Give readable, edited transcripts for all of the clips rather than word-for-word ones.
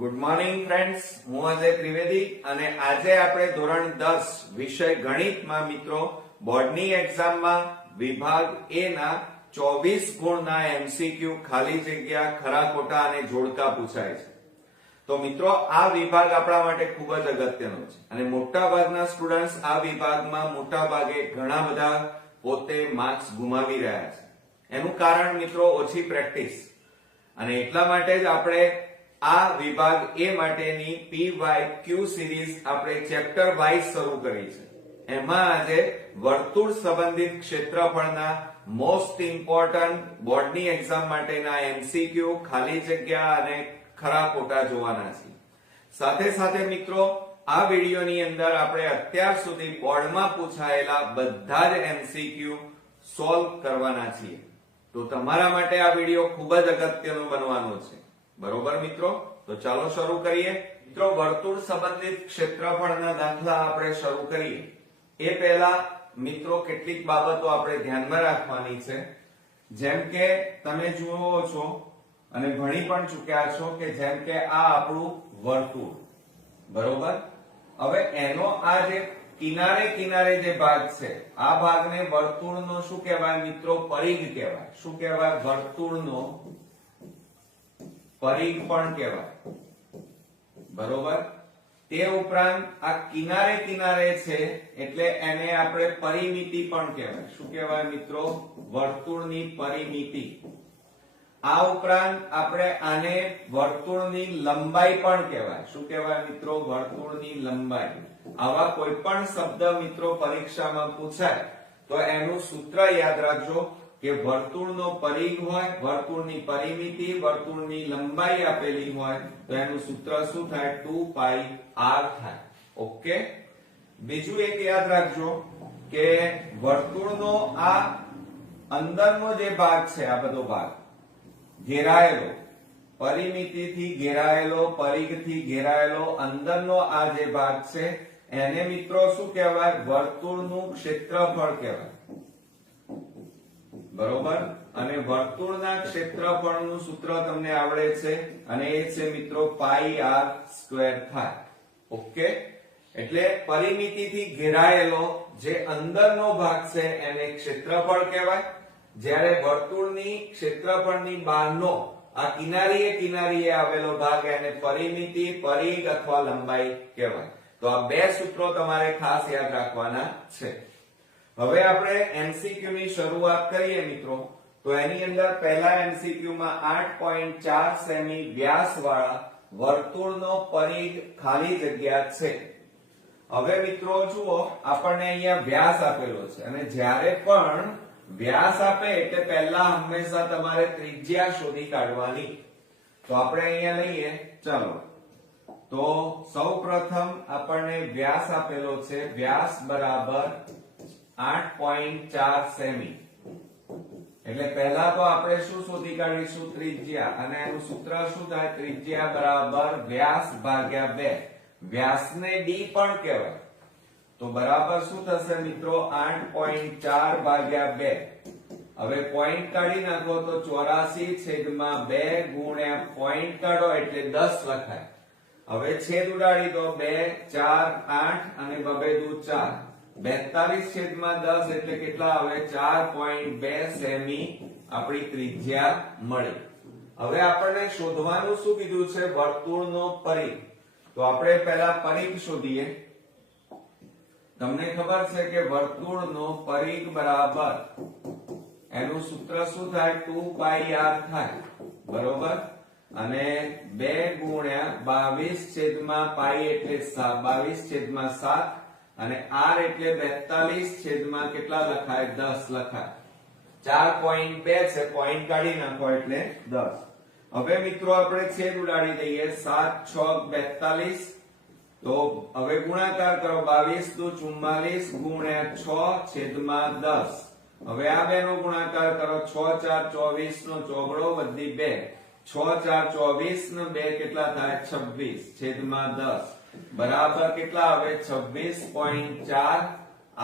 Good morning friends, હું અજય ત્રિવેદી અને આજે આપણે ધોરણ 10 વિષય ગણિતમાં મિત્રો બોર્ડની એક્ઝામમાં વિભાગ એ ના 24 ગુણના એમસીક્યુ ખાલી જગ્યા ખરા ખોટા અને જોડકા પૂછાય છે. તો મિત્રો આ વિભાગ આપણા માટે ખૂબ જ અગત્યનો છે અને મોટા ભાગના સ્ટુડન્ટ્સ આ વિભાગમાં મોટા ભાગે ઘણા બધા પોતે માર્ક્સ ગુમાવી રહ્યા છે. એનું કારણ મિત્રો ઓછી પ્રેક્ટિસ, અને એટલા માટે જ આપણે આ વિભાગ એ માટેની PYQ સિરીઝ આપણે ચેપ્ટર વાઇઝ શરૂ કરી છે. એમાં આજે વર્તુળ સંબંધિત ક્ષેત્રફળના મોસ્ટ ઇમ્પોર્ટન્ટ બોર્ડની એક્ઝામ માટેના MCQ ખાલી જગ્યા અને ખરા ખોટા જોવાના છે. સાથે સાથે મિત્રો આ વિડીયોની અંદર આપણે અત્યાર સુધી બોર્ડમાં પૂછાયેલા બધા જ MCQ સોલ્વ કરવાના છીએ. તો તમારા માટે આ વિડીયો ખૂબ જ અગત્યનો બનવાનો છે. બરોબર મિત્રો, તો ચાલો શરૂ કરીએ. મિત્રો વર્તુળ સંબંધિત ક્ષેત્રફળના દાખલા આપણે શરૂ કરીએ એ પહેલા મિત્રો કેટલીક બાબતો આપણે ધ્યાનમાં રાખવાની છે. જેમ કે તમે જુઓ છો અને ભણી પણ ચૂક્યા છો કે જેમ કે આ આપણું વર્તુળ, બરોબર. હવે એનો આ જે કિનારે કિનારે જે ભાગ છે આ ભાગને વર્તુળનો શું કહેવાય મિત્રો? પરિઘ કહેવાય. શું કહેવાય? વર્તુળનો પરિઘ પણ કહેવાય, બરોબર. તે ઉપરાંત આ કિનારે કિનારે છે એટલે એને આપણે પરિમિતિ પણ કહેવાય. શું કહેવાય મિત્રો? વર્તુળની પરિમિતિ. આ ઉપરાંત આપણે આને વર્તુળની લંબાઈ પણ કહેવાય. શું કહેવાય મિત્રો? વર્તુળની લંબાઈ. આવા કોઈ પણ શબ્દ મિત્રો પરીક્ષામાં પૂછાય તો એનું સૂત્ર યાદ રાખજો કે વર્તુળનો પરિઘ હોય, વર્તુળની પરિમિતિ, વર્તુળની લંબાઈ આપેલી હોય તો એનું સૂત્ર શું થાય? 2πr થાય. ઓકે. બીજું એક યાદ રાખજો કે વર્તુળનો આ અંદરનો જે ભાગ છે, આ બધો ભાગ ઘેરાયેલો, પરિમિતિથી ઘેરાયેલો, પરિઘથી ઘેરાયેલો અંદરનો આ જે ભાગ છે એને મિત્રો શું કહેવાય? વર્તુળનું ક્ષેત્રફળ કહેવાય, બરોબર. અને વર્તુળના ક્ષેત્રફળનું સૂત્ર તમને આવડે છે અને એ છે મિત્રો πr² થાય. ઓકે. એટલે પરિમિતિથી ઘેરાયેલો જે અંદરનો ભાગ છે એને ક્ષેત્રફળ કહેવાય, જ્યારે વર્તુળની ક્ષેત્રફળની બહારનો આ કિનારીએ કિનારીએ આવેલો ભાગ એને પરિમિતિ, પરિઘ અથવા લંબાઈ કહેવાય. તો આ બે સૂત્રો તમારે ખાસ યાદ રાખવાના છે. હવે આપણે MCQ ની શરૂઆત કરીએ મિત્રો. તો એની અંદર પહેલા MCQ માં 8.4 સેમી વ્યાસવાળા વર્તુળનો પરિઘ ખાલી જગ્યા છે. હવે મિત્રો જુઓ, આપણને અહીંયા વ્યાસ આપેલો છે અને જ્યારે પણ વ્યાસ આપે એટલે પહેલા હંમેશા તમારે ત્રિજ્યા શોધી કાઢવાની. તો આપણે અહીંયા લઈએ. ચાલો, તો સૌપ્રથમ આપણને વ્યાસ આપેલો છે. વ્યાસ બરાબર 8.4 સેમી. એટલે પહેલા તો આપણે શું શોધી કાઢીશું? ત્રિજ્યા. અને એનું સૂત્ર શું થાય? ત્રિજ્યા બરાબર વ્યાસ ભાગ્યા 2. વ્યાસને d પણ કહેવાય. તો બરાબર શું થશે મિત્રો? 8.4 ભાગ્યા 2. હવે પોઈન્ટ કાઢી નાખો તો 84/2 ગુણ્યા પોઈન્ટ કાઢો એટલે 10 લખાય. હવે છેદ ઉડાડી દો. 2 4 8 અને 2 2 4. 42/10 એટલે કેટલા આવે? 4.2 સેમી આપણી ત્રિજ્યા મળી. હવે આપણને શોધવાનું શું કીધું છે? વર્તુળનો પરિઘ. તો આપણે પહેલા પરિઘ શોધીએ. તમને ખબર છે કે વર્તુળનો પરિઘ બરાબર એનું સૂત્ર શું થાય? 2πr થાય, બરોબર. અને 2 ગુણ્યા 22/π એટલે 22/7 અને r એટલે 42 કેટલા લખાય? 10 લખાય. 4.2 છે, પોઈન્ટ કાઢી નાખો એટલે 10. હવે મિત્રો આપણે છેદ ઉડાડી દઈએ. 7 6 42. તો હવે ગુણાકાર કરો. 22 × 44 ગુણ્યા 6/10. હવે આ બે નો ગુણાકાર કરો. 6 4 24 નો ચોગડો વધી 2. 6 4 24 ને 2 કેટલા થાય? 26/10 બરાબર કેટલા આવે? 26.4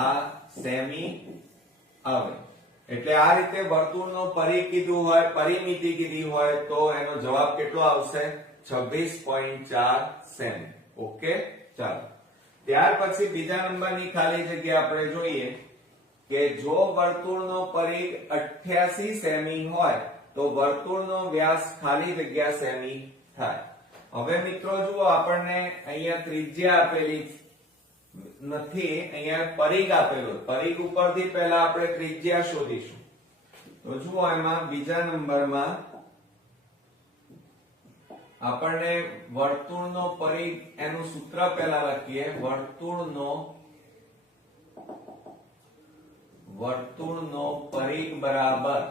આ સેમી આવે. એટલે આ રીતે વર્તુળનો પરિઘ કીધું હોય, પરિમિતિ કીધી હોય તો એનો જવાબ કેટલો આવશે? 26.4 સેમી. ઓકે, ચાલો. ત્યાર પછી બીજા નંબરની ખાલી જગ્યા આપણે જોઈએ કે જો વર્તુળનો પરિઘ 88 સેમી હોય તો વર્તુળનો વ્યાસ ખાલી જગ્યા સેમી થાય. હવે મિત્રો જુઓ, આપણને અહીંયા ત્રિજ્યા આપેલી નથી, અહીંયા પરિઘ આપેલો. પરિઘ ઉપરથી પહેલા આપણે ત્રિજ્યા શોધીશું. તો જુઓ, એમાં બીજા નંબરમાં આપણને વર્તુળનો પરિઘ, એનું સૂત્ર પહેલા લખીએ. વર્તુળનો પરિઘ બરાબર,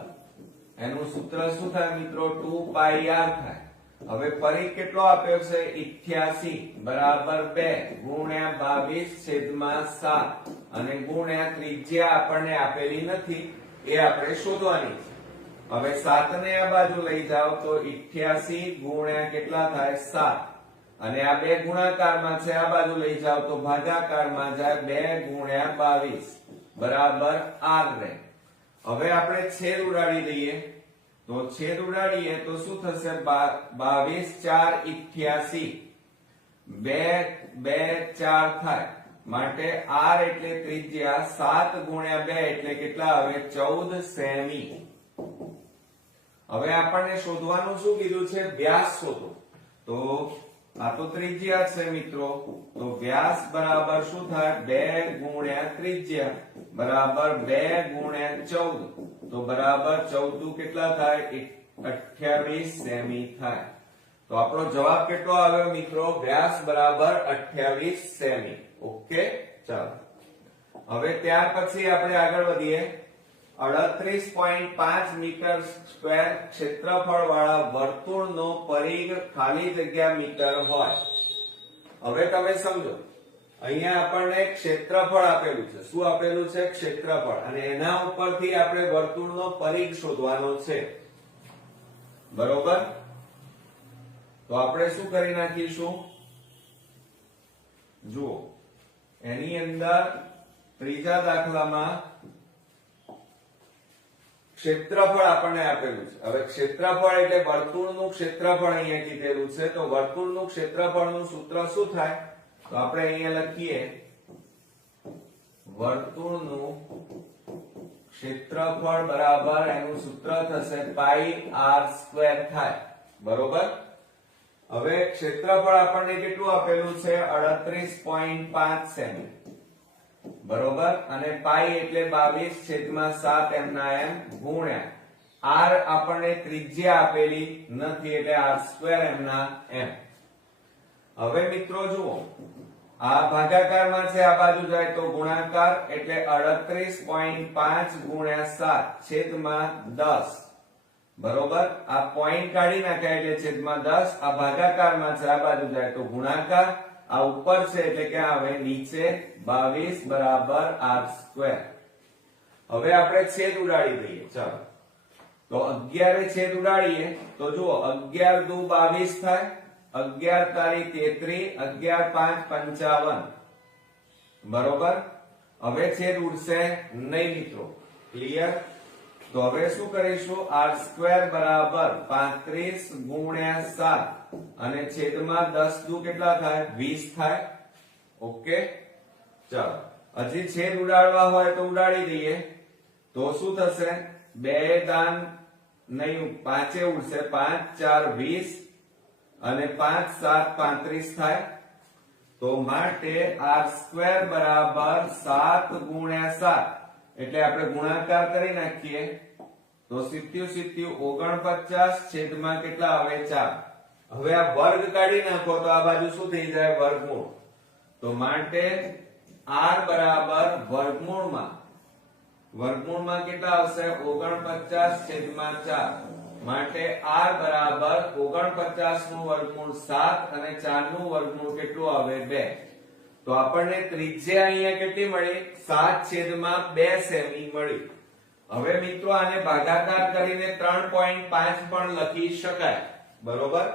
એનું સૂત્ર શું થાય મિત્રો? 2 પાઈ r થાય. હવે પરિઘ કેટલો આપ્યો છે? 88 બરાબર 2 ગુણ્યા 22/7 અને ગુણ્યા ત્રિજ્યા આપણને આપેલી નથી, એ આપણે શોધવાની છે. હવે 7 ને આ બાજુ લઈ જાઓ તો 88 ગુણ્યા કેટલા થાય? 7. અને આ બે ગુણાકારમાં છે, આ બાજુ લઈ જાઓ તો ભાગાકારમાં જાય. 2 ગુણ્યા 22 બરાબર r રહે. હવે આપણે છેદ ઉડાડી દઈએ. તો છેદ ઉડાડીએ તો શું થશે? 22 4 88, 2 2 4 થાય. માટે r એટલે ત્રિજ્યા, 7 ગુણ્યા 2 એટલે કેટલા આવે? 14 સેમી. હવે આપણને શોધવાનું શું કીધું છે? વ્યાસ શોધો. તો આ તો ત્રિજ્યા છે મિત્રો, તો વ્યાસ બરાબર શું થાય? 2 ગુણ્યા ત્રિજ્યા બરાબર 2 ગુણ્યા 14, તો બરાબર 14 કેટલા થાય? 28 સેમી થાય. તો આપણો જવાબ કેટલો આવ્યો મિત્રો? વ્યાસ બરાબર 28 સેમી. ઓકે, ચાલો. હવે ત્યાર પછી આપણે આગળ વધીએ. 38.5 મીટર સ્ક્વેર ક્ષેત્રફળ વાળા વર્તુળનો પરિઘ ખાલી જગ્યા મીટર હોય. હવે તમે સમજો, અહીંયા આપણને ક્ષેત્રફળ આપેલું છે. શું આપેલું છે? ક્ષેત્રફળ. અને એના ઉપરથી આપણે વર્તુળનો પરિઘ શોધવાનો છે, બરોબર? તો આપણે શું કરી નાખીશું? જુઓ, એની અંદર ત્રીજા દાખલામાં ક્ષેત્રફળ આપણને આપેલું છે. હવે ક્ષેત્રફળ એટલે વર્તુળનું ક્ષેત્રફળ અહીંયા કીધેલું છે. તો વર્તુળનું ક્ષેત્રફળનું સૂત્ર શું થાય? તો આપણે અહીંયા લખીએ, વર્તુળનું ક્ષેત્રફળ બરાબર એનું સૂત્ર થશે પાઈ r સ્ક્વેર થાય, બરોબર? હવે ક્ષેત્રફળ આપણને કેટલું આપેલું છે? 38.5 સેમી, બરોબર? અને પાઈ એટલે 22/7 એમના એમ ગુણ્યા r આપણને ત્રિજ્યા આપેલી નથી એટલે r² એમના એમ. હવે મિત્રો જુઓ, આ ભાગાકારમાં છે, આ બાજુ જાય તો ગુણાકાર એટલે 38.5 ગુણ્યા 7/10, બરોબર? આ પોઈન્ટ કાઢી નાખ્યા એટલે છેદમાં 10. આ ભાગાકારમાં છે, આ બાજુ જાય તો ગુણાકાર, આ ઉપર છે એટલે ક્યાં આવે? નીચે. 22 બરાબર r². હવે આપણે છેદ ઉડાડી દઈએ. ચાલો, તો 11 છેદ ઉડાડીએ તો જુઓ, 11 દુ 22 થાય, 11 તારીખ 33, 11 5 55, બરોબર? હવે છેદ ઉડશે નહીં મિત્રો. ક્લિયર? તો હવે શું કરીશું? r² બરાબર 35 ગુણ્યા 7 અને છેદમાં 10 દુ કેટલા થાય? 20 થાય. ઓકે, ચાલો. હજી છેદ ઉડાડવા હોય તો ઉડાડી દઈએ. તો શું થશે? 2 દાન નહીં, 5 ઉડશે. 5 4 20 અને 5 7 35 થાય. તો માટે r² બરાબર 7 ગુણ્યા 7 એટલે આપણે ગુણાકાર કરી નાખીએ તો 70 49 છેદમાં કેટલા આવે? 4. હવે આ વર્ગ કાઢી નાખો તો આ બાજુ શું થઈ જાય? વર્ગમૂળ. તો માટે r બરાબર વર્ગમૂળમાં કેટલા આવશે? 49/4. માટે r બરાબર 49 નું વર્ગમૂળ 7 અને 4 નું વર્ગમૂળ કેટલું આવે? 2. તો આપણને ત્રિજ્યા અહીંયા કેટલી મળી? 7/2 સેમી મળી. હવે મિત્રો આને ભાગાકાર કરીને 3.5 પણ લખી શકાય, બરોબર?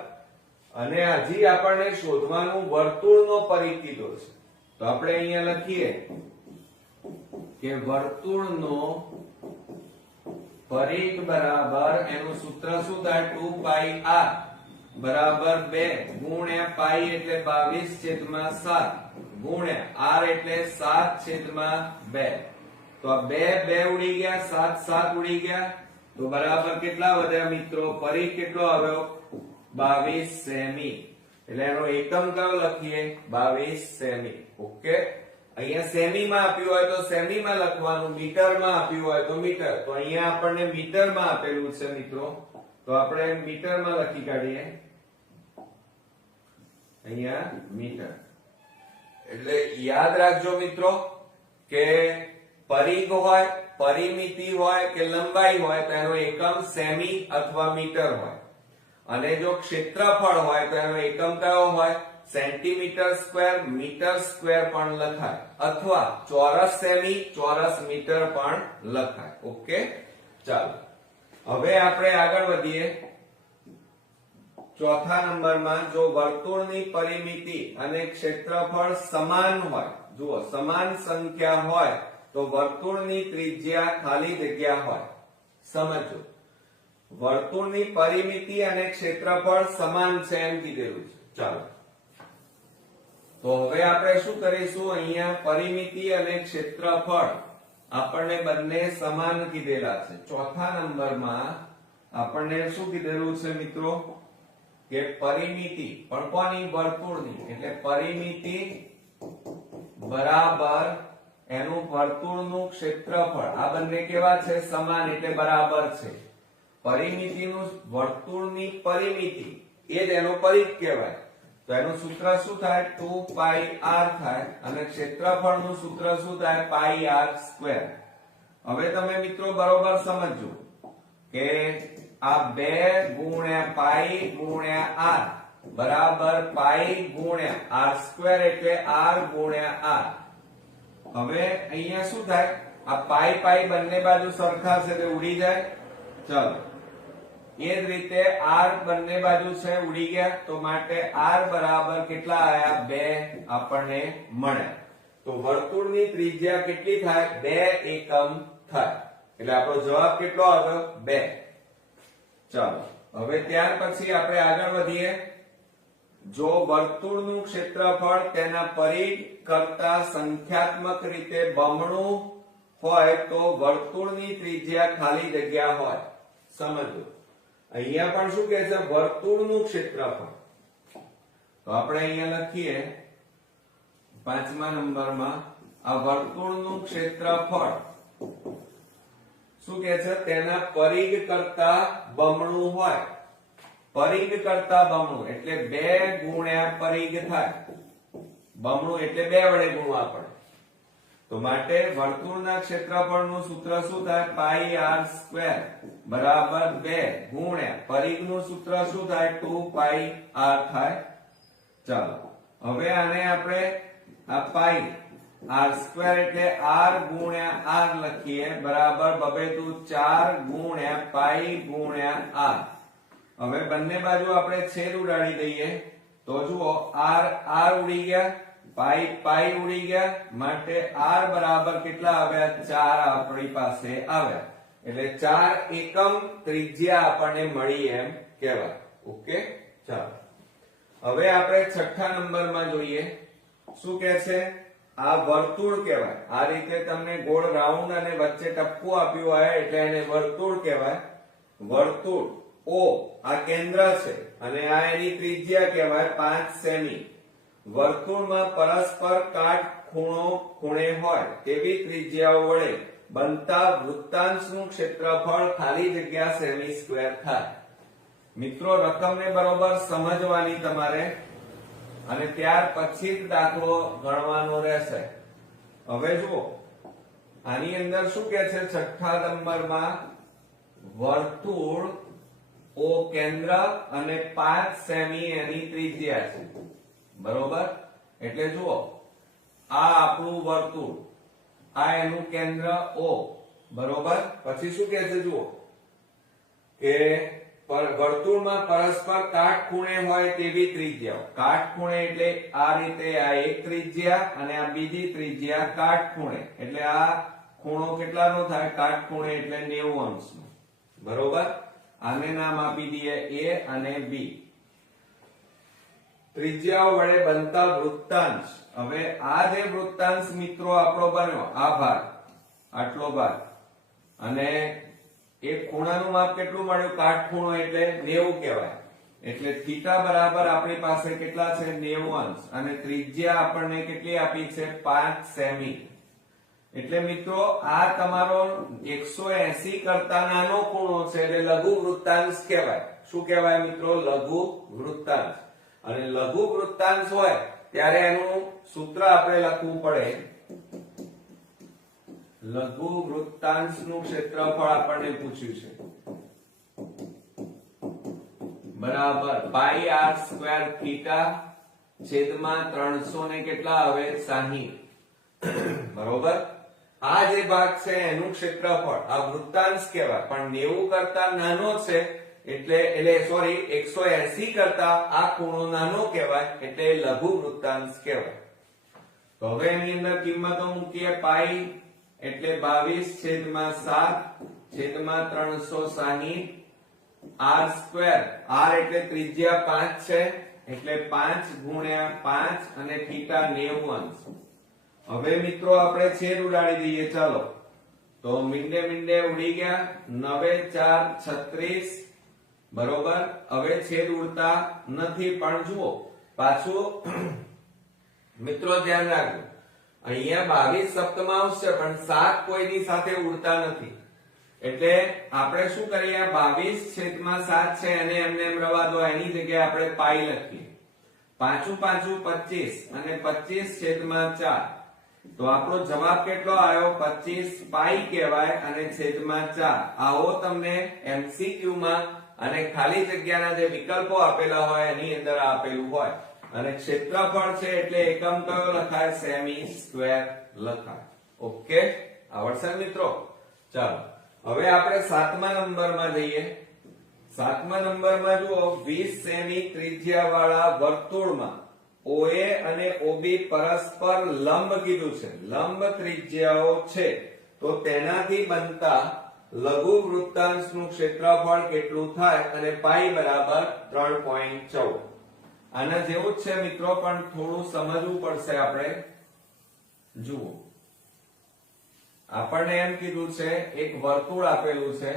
અને હજી આપણને શોધવાનું વર્તુળનો પરિઘ કીધો છે. તો આપણે અહીંયા લખીએ કે વર્તુળનો પરિઘ બરાબર એનું સૂત્ર શું થાય? 2 પાઈ r બરાબર 2 ગુણ્યા પાઈ એટલે 22/7 ગુણ્યા r એટલે 7/2. તો આ 2 ઉડી ગયા, 7 ઉડી ગયા, તો બરાબર કેટલા વધ્યા મિત્રો? પરિઘ કેટલો આવ્યો? 22 સેમી. એટલે એનો એકમ કયો લખીએ? 22 સેમી. ઓકે, અહીંયા સેમી માં આપ્યું હોય તો સેમી માં લખવાનું, મીટર માં આપ્યું હોય તો મીટર. તો અહીંયા આપણને મીટર માં આપેલું છે મિત્રો, તો આપણે મીટર માં લખી કાઢીએ. અહીંયા મીટર. એટલે યાદ રાખજો મિત્રો કે પરિઘ હોય, પરિમિતિ હોય કે લંબાઈ હોય તો એનો એકમ સેમી અથવા મીટર હોય, અને જો ક્ષેત્રફળ હોય તો એનો એકમ કયો હોય? સેન્ટીમીટર સ્ક્વેર, મીટર સ્ક્વેર પણ લખાય, અથવા ચોરસ સેમી, ચોરસ મીટર પણ લખાય. ઓકે, ચાલો હવે આપણે આગળ વધીએ. ચોથા નંબરમાં જો વર્તુળની પરિમિતિ અને ક્ષેત્રફળ સમાન હોય, જુઓ સમાન સંખ્યા હોય તો વર્તુળની ત્રિજ્યા ખાલી જગ્યા હોય. સમજો, વર્તુળની પરિમિતિ અને ક્ષેત્રફળ સમાન છે એમ કીધેલું છે. ચાલો તો હવે આપણે શું કરીશું? અહીંયા પરિમિતિ અને ક્ષેત્રફળ આપણને બંને સમાન કીધેલા છે. ચોથા નંબરમાં આપણને શું કીધેલું છે મિત્રો? કે પરિમિતિ પણ કોની? વર્તુળની. એટલે પરિમિતિ બરાબર એનું વર્તુળનું ક્ષેત્રફળ. આ બંને કેવા છે? સમાન, એટલે બરાબર છે. પરિમિતિનું વર્તુળની પરિમિતિ એ જ એનો પરિઘ કહેવાય. તો એનું સૂત્ર શું થાય? 2πr થાય, અને ક્ષેત્રફળનું સૂત્ર શું થાય? πr². હવે તમે મિત્રો બરોબર સમજજો કે આ 2 ગુણ્યા પાઈ ગુણ્યા r બરાબર પાઈ ગુણ્યા r² એટલે r ગુણ્યા r. હવે અહીંયા શું થાય? આ પાઈ પાઈ બંને બાજુ સરખા છે તે ઉડી જાય. ચાલો, એ જ રીતે r બંને બાજુ છે ઉડી ગયા, તો માટે r બરાબર કેટલા આયા? 2 આપણને મળે. તો વર્તુળની ત્રિજ્યા કેટલી થાય? 2 એકમ થાય. એટલે આપણો જવાબ કેટલો આવ્યો? 2. ચાલો હવે ત્યાર પછી આપણે આગળ વધીએ. જો વર્તુળનું ક્ષેત્રફળ તેના પરિઘ કરતા સંખ્યાત્મક રીતે બમણું હોય તો વર્તુળની ત્રિજ્યા ખાલી જગ્યા હોય. સમજો, અહીંયા પણ શું કહે છે? વર્તુળનું ક્ષેત્રફળ. તો આપણે અહીંયા લખીએ 5મા નંબરમાં, આ વર્તુળનું ક્ષેત્રફળ શું કે છે? તેના પરિઘ કરતા બમણું હોય. પરિઘ કરતા બમણું એટલે 2 ગુણ્યા પરિઘ થાય. બમણું એટલે 2 વડે ગુણવા પડે. તો માટે વર્તુળના ક્ષેત્રફળનું સૂત્ર શું થાય? πr² બરાબર 2 ગુણ્યા પરિઘનું સૂત્ર શું થાય? 2πr થાય. ચાલો હવે આને આપણે આ પાઈ r² એટલે r ગુણ્યા r લખીએ, બરાબર 4 ગુણ્યા પાઈ ગુણ્યા r. હવે બંને બાજુ આપણે છેદ ઉડાડી દઈએ તો જુઓ r ઉડી ગયા, પાઈ ઉડી ગયા, માટે r બરાબર કેટલા આવ્યા? 4 આપણી પાસે આવ્યા. એટલે 4 એકમ ત્રિજ્યા આપણને મળી એમ કહેવાય. ઓકે, ચાલો હવે આપણે છઠ્ઠા નંબરમાં જોઈએ. શું કહે છે? આ વર્તુળ કહેવાય. આ રીતે તમને ગોળ રાઉન્ડ અને વચ્ચે ટપકું આપ્યું હોય એટલે એને વર્તુળ કહેવાય. વર્તુળ O આ કેન્દ્ર છે અને આ એની ત્રિજ્યા કહેવાય 5 સેમી. વર્તુળમાં પરસ્પર કાટ ખૂણે હોય તેવી ત્રિજ્યાઓ વડે બનતા વૃત્તાંશનું ક્ષેત્રફળ ખાલી જગ્યા સેમી સ્ક્વેર થાય. મિત્રો રકમને બરોબર સમજવાની તમારે, અને ત્યાર પછી જ દાખલો ગણવાનો રહેશે. હવે જુઓ, આની અંદર શું કે છે? છઠ્ઠા નંબરમાં વર્તુળ O કેન્દ્ર અને 5 સેમી એની ત્રિજ્યા છે. બરોબર, એટલે જુઓ આ આપણું વર્તુળ, આ એનું કેન્દ્ર O. બરોબર, પછી શું કે છે? જુઓ કે વર્તુળમાં પરસ્પર કાટખૂણે હોય તેવી ત્રિજ્યાઓ. કાટખૂણે એટલે આ રીતે આ એક ત્રિજ્યા અને આ બીજી ત્રિજ્યા કાટખૂણે, એટલે આ ખૂણો કેટલાનો થાય? કાટખૂણે એટલે 90 અંશનો. બરોબર, આને નામ આપી દઈએ A અને B. ત્રિજ્યાઓ વડે બનતા વૃત્તાંશ. હવે આ જે વૃત્તાંશ મિત્રો આપણો બન્યો, આ ભાગ, આટલો ભાગ, અને એક ખૂણાનું માપ કેટલું મળ્યું? કાટખૂણો એટલે 90 કહેવાય. એટલે થીટા બરાબર આપણી પાસે કેટલા છે? 90 અંશ. અને ત્રિજ્યા આપણને કેટલી આપી છે? 5 સેમી. એટલે મિત્રો આ તમારો 180 કરતા નાનો ખૂણો છે એટલે લઘુ વૃત્તાંશ કહેવાય. શું કહેવાય મિત્રો? લઘુ વૃત્તાંશ. અને લઘુ વૃત્તાંશ હોય ત્યારે એનું સૂત્ર આપણે લખવું પડે. લઘુ વૃત્તાંશનું ક્ષેત્રફળ આપણને પૂછ્યું છે, બરાબર પાઈ આર સ્ક્વેર થીટા છેદમાં 300 ને કેટલા આવે? 60. બરોબર. આ જે ભાગ છે એનું ક્ષેત્રફળ આ વૃત્તાંશ કહેવાય, પણ 90 કરતા નાનો છે એટલે સોરી 180 કરતા આ ખૂણો નાનો કહેવાય એટલે લઘુ વૃત્તાંશ કહેવાય. તો હવે એની અંદર કિંમતો મૂકીએ. પાઈ એટલે 22/7 છેદમાં 360 r સ્ક્વેર. r એટલે ત્રિજ્યા 5 છે એટલે 5 ગુણ્યા 5 અને થીટા 90 અંશ. હવે મિત્રો આપણે છેદ ઉડાડી દઈએ. ચાલો તો મીંડે મીંડે ઉડી ગયા. 9 4 36. બરોબર. હવે છેદ ઉડતા નથી, પણ જુઓ પાછું મિત્રો ધ્યાન રાખજો, અહીંયા 22 સપ્તમાંશ છે પણ 7 કોઈની સાથે ઉડતા નથી. એટલે આપણે શું કરીએ? 22/7 છે એને એમને એમ રવા દો, એની જગ્યાએ આપણે પાઈ લખીએ. 5 5 25 અને 25/4. તો આપણો જવાબ કેટલો આવ્યો? 25 પાઈ કહેવાય અને છેદમાં 4. આવો તમને એમસીક્યુ માં અને ખાલી જગ્યાના જે વિકલ્પો આપેલા હોય એની અંદર આપેલું હોય. અને ક્ષેત્રફળ છે એટલે એકમ કયો લખાય? સેમી સ્ક્વેર લખાય. ઓકે, આવડશે મિત્રો? ચાલો હવે આપણે 7મા નંબરમાં જઈએ. 7મા નંબરમાં જુઓ, 20 સેમી ત્રિજ્યા વાળા વર્તુળમાં OA અને OB પરસ્પર લંબ કીધું છે. લંબ ત્રિજ્યાઓ છે તો તેનાથી બનતા લઘુ વૃત્તાંશનું ક્ષેત્રફળ કેટલું થાય? અને પાઈ બરાબર 3.14. આના જેવું જ છે મિત્રો, પણ થોડું સમજવું પડશે આપણે. જુઓ, આપણને એમ કીધું છે એક વર્તુળ આપેલું છે,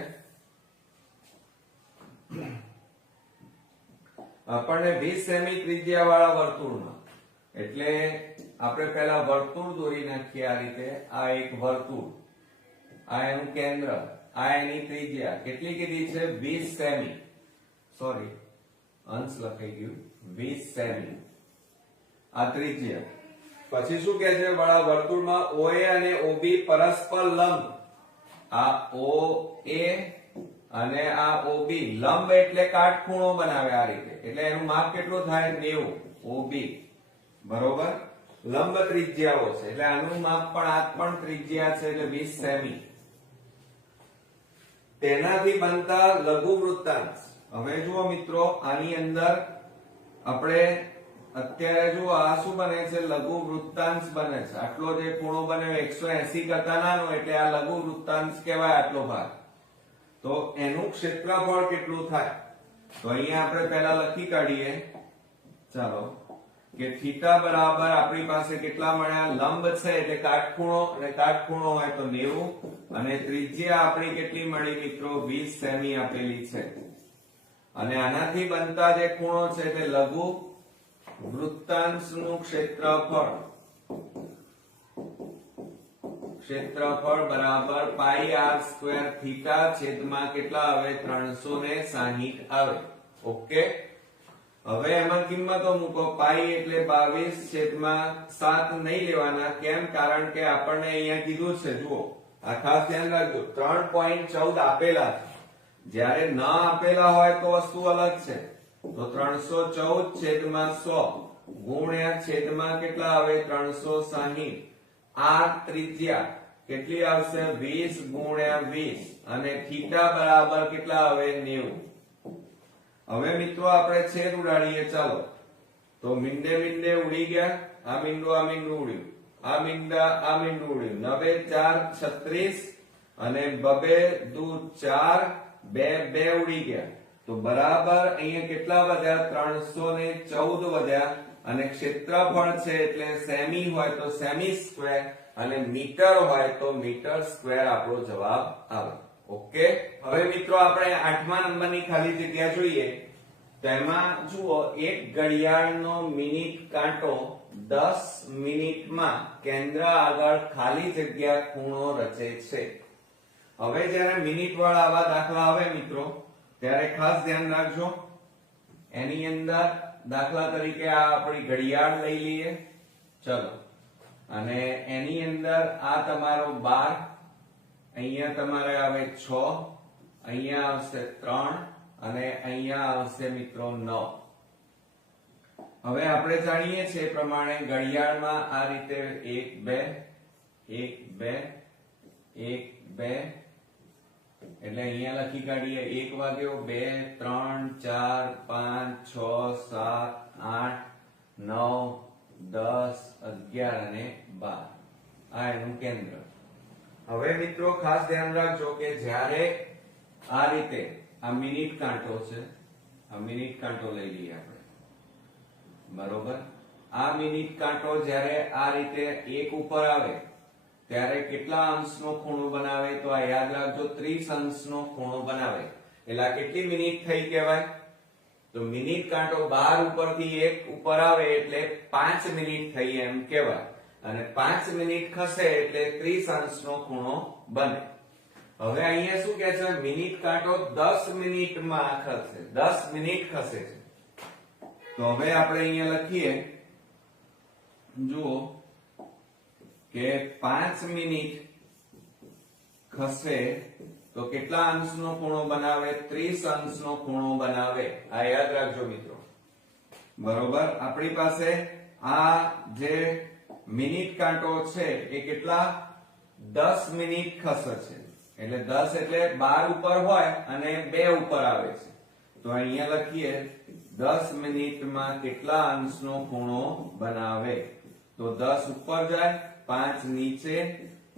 આપણને 20 સેમી ત્રિજ્યા વાળા વર્તુળમાં. એટલે આપણે પહેલા વર્તુળ દોરી નાખીએ આ રીતે. આ એક વર્તુળ, આ એનું કેન્દ્ર, આ એની ત્રિજ્યા કેટલી કીધી છે? 20 સેમી. સોરી, અંશ લખાઈ ગયું. 20 સેમી આ ત્રિજ્યા. પછી શું કહે છે? બળા વર્તુળમાં OA અને OB પરસ્પર લંબ. આ OA અને આ OB લંબ એટલે કાટખૂણો બનાવે આ રીતે. એટલે એનું માપ કેટલું થાય? 90. OB બરોબર. લંબ ત્રિજ્યાઓ છે એટલે આનું માપ પણ આ પણ ત્રિજ્યા છે એટલે 20 સેમી. તેનાથી બનતા લઘુ વૃત્તાંશ. હવે જુઓ મિત્રો, આની અંદર આપણે અત્યારે જુઓ આ શું બને છે? લઘુ વૃત્તાંશ બને છે. આટલો જે ખૂણો બને 180 કરતા નાનો એટલે આ લઘુ વૃત્તાંશ કહેવાય, આટલો ભાગ. તો એનું ક્ષેત્રફળ કેટલું થાય? તો અહીંયા આપણે પહેલા લખી કાઢીએ. ચાલો કે થીટા બરાબર આપણી પાસે કેટલા મળ્યા? લંબ છે એટલે કાટખૂણો, અને કાટખૂણો હોય તો 90. અને ત્રિજ્યા આપણી કેટલી મળી મિત્રો? 20 સેમી આપેલી છે. અને આનાથી બનતા જે ખૂણો છે તે લઘુ વૃત્તાંશનું ક્ષેત્રફળ બરાબર પાઈ આર સ્ક્વેર થીટા છેદમાં કેટલા આવે? 360 આવે. ઓકે, હવે એમાં કિંમતો મૂકો. પાઈ એટલે 22/7 નહીં લેવાના. કેમ? કારણ કે આપણને અહીંયા કીધું છે, જુઓ આ ખાસ ધ્યાન રાખજો, 3.14 આપેલા છે. જ્યારે ન આપેલા હોય તો વસ્તુ અલગ છે. તો 314/100 ગુણ્યા છેદમાં કેટલા આવે? 360. આ ત્રિજ્યા કેટલી આવશે? 20 ગુણ્યા 20 અને થીટા બરાબર કેટલા આવે? 90. હવે મિત્રો આપણે છેદ ઉડાડીએ. ચાલો તો મીંડે મીંડે ઉડી ગયા. આ મીંડું ઉડ્યું, આ મીંડું ઉડ્યું. 9 4 36 અને 2 2 4 2 2 ઉડી ગયા. તો બરાબર અહીંયા કેટલા વધ્યા 314 વધ્યા અને ક્ષેત્રફળ છે એટલે સેમી હોય તો સેમી સ્ક્વેર અને મીટર હોય તો મીટર સ્ક્વેર આપણો જવાબ આવે. ઓકે, હવે મિત્રો આપણે 8મા નંબરની ખાલી જગ્યા જોઈએ. તો એમાં જુઓ, એક ઘડિયાળનો મિનિટ કાંટો 10 મિનિટમાં કેન્દ્ર આગળ ખાલી જગ્યા ખૂણો રચે છે. હવે જ્યારે મિનિટ વાળા આવા દાખલા આવે મિત્રો ત્યારે ખાસ ધ્યાન રાખજો. એની અંદર દાખલા તરીકે આ આપણી ઘડિયાળ લઈ લઈએ, ચલો, અને એની અંદર આ તમારો 12, અહીંયા તમારે આવે 6, અહીંયા આવશે 3 અને અહીંયા આવશે મિત્રો 9. હવે આપણે જાણીએ છીએ એ પ્રમાણે ઘડિયાળમાં આ રીતે 1 2 1 2 1 2 એટલે અહીંયા લખી કાઢીએ 1 વાગ્યો 2 3 4 5 6 7 8 9 10 11 અને 12 આ એનું કેન્દ્ર. હવે મિત્રો ખાસ ધ્યાન રાખજો કે જ્યારે આ રીતે આ મિનિટ કાંટો છે, આ મિનિટ કાંટો લઈ લઈએ આપણે, બરોબર. આ મિનિટ કાંટો જ્યારે આ રીતે એક ઉપર આવે ત્યારે કેટલા અંશનો ખૂણો બનાવે? તો આ યાદ રાખજો, 30 અંશનો ખૂણો બનાવે. એટલે આ કેટલી મિનિટ થઈ કહેવાય? તો મિનિટ કાંટો 12 ઉપરથી 1 ઉપર આવે એટલે 5 મિનિટ થઈ એમ કહેવાય. અને 5 મિનિટ ખસે એટલે 30 અંશનો ખૂણો બને. હવે અહીંયા શું કહે છે? મિનિટ કાંટો 10 મિનિટમાં ખસે, 10 મિનિટ ખસે છે. તો હવે આપણે અહીંયા લખીએ, જુઓ કે 5 મિનિટ ખસે તો કેટલા અંશનો ખૂણો બનાવે? 30 અંશનો ખૂણો બનાવે. આ યાદ રાખજો મિત્રો, બરોબર. આપણી પાસે આ જે મિનિટ કાંટો છે એ કેટલા 10 મિનિટ ખસે છે. એટલે 10 એટલે 12 ઉપર હોય અને 2 ઉપર આવે છે. તો અહીંયા લખીએ 10 મિનિટમાં કેટલા અંશનો ખૂણો બનાવે? તો 10 ઉપર જાય, 5 નીચે,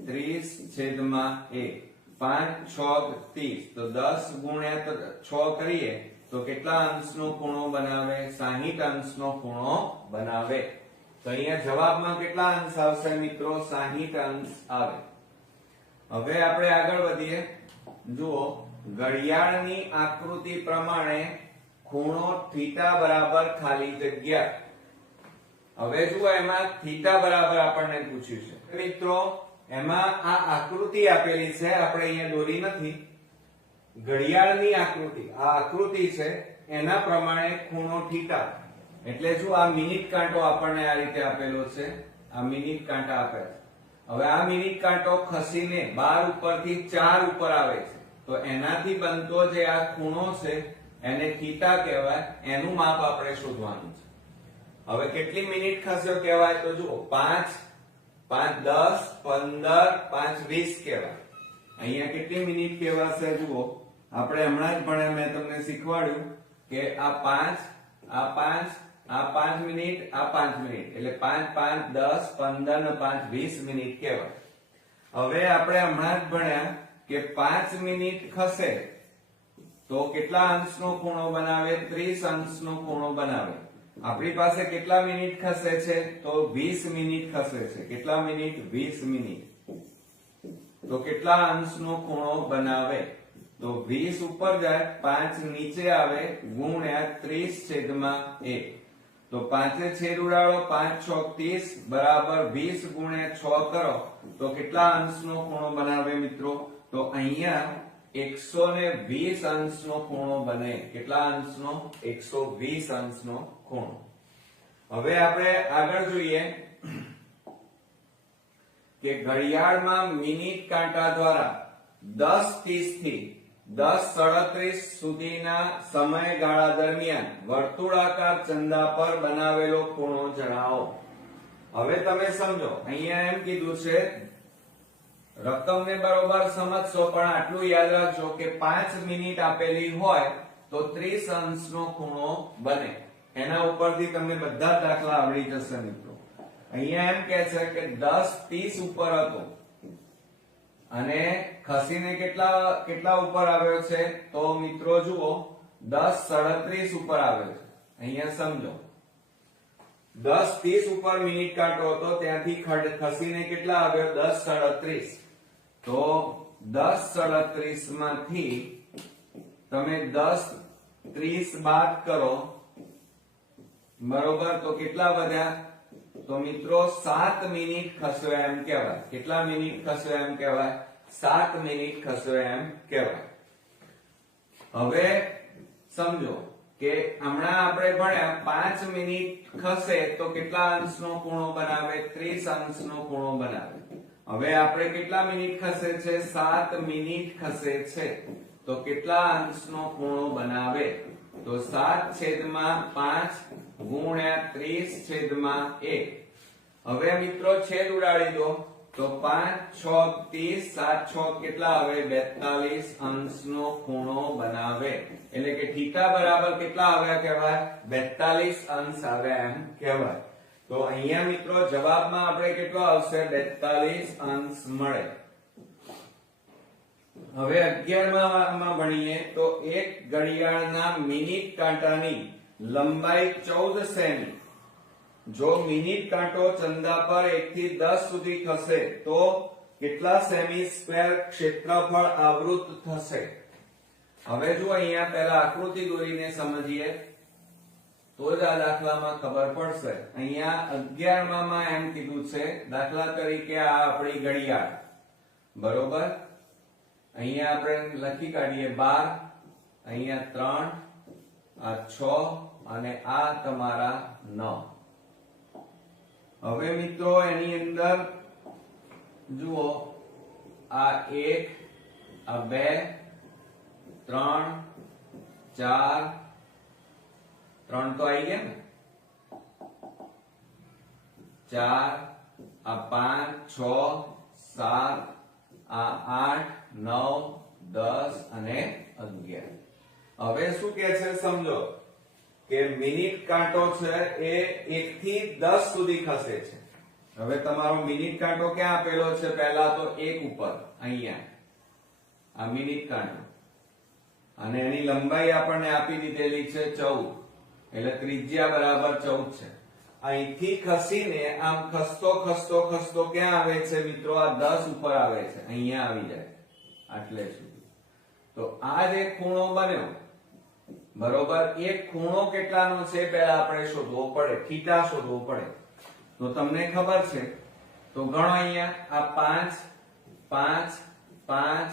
30/1, 5 6 30. તો 10 ગુણ્યા 6 કરીએ તો કેટલા અંશનો ખૂણો બનાવે? 60 અંશનો ખૂણો બનાવે. તો અહીંયા જવાબમાં કેટલા અંશ આવશે મિત્રો? 60 અંશ આવે. હવે આપણે આગળ વધીએ. જુઓ, ઘડિયાળની આકૃતિ પ્રમાણે ખૂણો થીટા બરાબર ખાલી જગ્યા. હવે જુઓ, એમાં થીટા બરાબર આપણને પૂછ્યું છે મિત્રો. એમાં આ આકૃતિ આપેલી છે, આપણે અહીંયા દોરી નથી. ઘડિયાળની આકૃતિ, આ આકૃતિ છે એના પ્રમાણે ખૂણો થીટા. એટલે જો આ મિનિટ કાંટો આપણને આ રીતે આપેલો છે, આ મિનિટ કાંટા આપે છે. હવે આ મિનિટ કાંટો ખસીને 12 ઉપરથી 4 ઉપર આવે છે. તો એનાથી બનતો જે આ ખૂણો છે એને થીટા કહેવાય. એનું માપ આપણે શોધવાનું છે. હવે કેટલી મિનિટ ખસ્યો કહેવાય? તો જુઓ, 5 5 10 15 5 20 કહેવાય. અહીંયા કેટલી મિનિટ કહેવાશે? જુઓ, આપણે હમણાં જ ભણ્યા, મેં તમને શીખવાડ્યું કે આ 5 આ 5 આ 5 મિનિટ આ 5 મિનિટ એટલે 5 5 10 15 ને 5 20 મિનિટ કહેવાય. હવે આપણે હમણાં જ ભણ્યા કે 5 મિનિટ ખસે તો કેટલા અંશનો ખૂણો બનાવે? 30 અંશનો ખૂણો બનાવે. આપણી પાસે કેટલા મિનિટ ખસે છે? તો 20 મિનિટ ખસે છે. કેટલા મિનિટ? 20 મિનિટ. તો કેટલા અંશનો ખૂણો બનાવે? તો 20 ઉપર જાય, 5 નીચે આવે, ગુણ્યા 30/1. તો 5 છેદ ઉડાડો, 5 6 30 બરાબર 20 ગુણ્યા 6 કરો તો કેટલા અંશનો ખૂણો બનાવે મિત્રો? તો અહીંયા 120 અંશનો ખૂણો બને. કેટલા અંશનો? 120 અંશનો ખૂણો. હવે આપણે આગળ જોઈએ કે ઘડિયાળમાં મિનિટ કાંટા દ્વારા 10:30 થી 10:37 સુધીના સમયગાળા દરમિયાન વર્તુળાકાર ચંદા પર બનાવેલો ખૂણો જણાવો. હવે તમે સમજો, અહીંયા એમ કીધું છે, રકમને બરોબર સમજશો પણ આટલું યાદ રાખજો કે 5 મિનિટ આપેલી હોય તો 30 અંશનો ખૂણો બને. એના ઉપરથી તમને બધા જ દાખલા આવડી જશે મિત્રો. અહીંયા એમ કે છે કે 10:30 ઉપર હતો અને ખસીને કેટલા ઉપર આવ્યો છે? તો મિત્રો જુઓ, 10:37 ઉપર આવે છે. અહીંયા સમજો 10:30 ઉપર મિનિટ કાંટો હતો, ત્યાંથી ખસીને કેટલા આવ્યો 10:37. તો 10:37 માંથી તમે 10:30 બાદ કરો, બરોબર, તો કેટલા વધ્યા? તો મિત્રો 7 મિનિટ ખસ્યો એમ કહેવાય. કેટલા મિનિટ ખસ્યો એમ કહેવાય? 7 મિનિટ ખસ્યો એમ કહેવાય. હવે સમજો કે હમણાં આપણે ભણ્યા 5 મિનિટ ખસે તો કેટલા અંશનો ખૂણો બનાવે? 30 અંશનો ખૂણો બનાવે. હવે આપણે કેટલા મિનિટ ખસે છે? 7 મિનિટ ખસે છે, તો કેટલા અંશનો ખૂણો બનાવે? તો 7/5 ગુણ્યા 30/1. હવે મિત્રો છેદ ઉડાડી દો, તો 5 6 30, 7 6 કેટલા આવે? 42 અંશનો ખૂણો બનાવે. એટલે કે θ બરાબર કેટલા આવ્યા કહેવાય? 42 અંશ આવ્યા એમ કહેવાય. તો અહીંયા મિત્રો જવાબમાં આપણે કેટલો આવશે? 42 અંશ મળે. હવે 11માં ભણીએ તો એક ઘડિયાળના મિનિટ કાંટાની લંબાઈ 14 સેમી. જો મિનિટ કાંટો ચંદા પર 1 થી 10 સુધી ખસે તો કેટલા સેમી સ્ક્વેર ક્ષેત્રફળ આવૃત થશે? હવે જો અહીંયા પહેલા આકૃતિ દોરીને સમજીએ તો જ આ દાખલામાં ખબર પડશે. અહીંયા 11માં એમ કીધું છે, દાખલા તરીકે આ આપણી ઘડિયાળ, બરોબર, અહીંયા આપણે લખી કાઢીએ 12, અહીંયા 3, આ 6 અને આ તમારા 9. હવે મિત્રો એની અંદર જુઓ, આ 1, આ 2, 3, 4, 3 તો આવી ગયા ને, 4, આ 5, 6, 7, આ 8, 9, 10 અને 11. હવે શું કે છે સમજો કે મિનિટ કાંટો છે એ 1 થી 10 સુધી ખસે છે. હવે તમારો મિનિટ કાંટો ક્યાં આપેલો છે? પહેલા તો 1 ઉપર, અહીંયા આ મિનિટ કાંટો, અને એની લંબાઈ આપણને આપી દીધેલી છે 14, એટલે ત્રિજ્યા બરાબર 14 છે. અહીંથી ખસીને આમ ખસતો ખસતો ખસતો ક્યાં આવે છે મિત્રો? આ 10 ઉપર આવે છે, અહીંયા આવી જાય આટલે સુધી. તો આ જે ખૂણો બન્યો, બરોબર, એ ખૂણો કેટલાનો છે પહેલા આપણે શોધવો પડે, θ શોધવો પડે. તો તમને ખબર છે તો ગણો અહીંયા, આ 5 5 5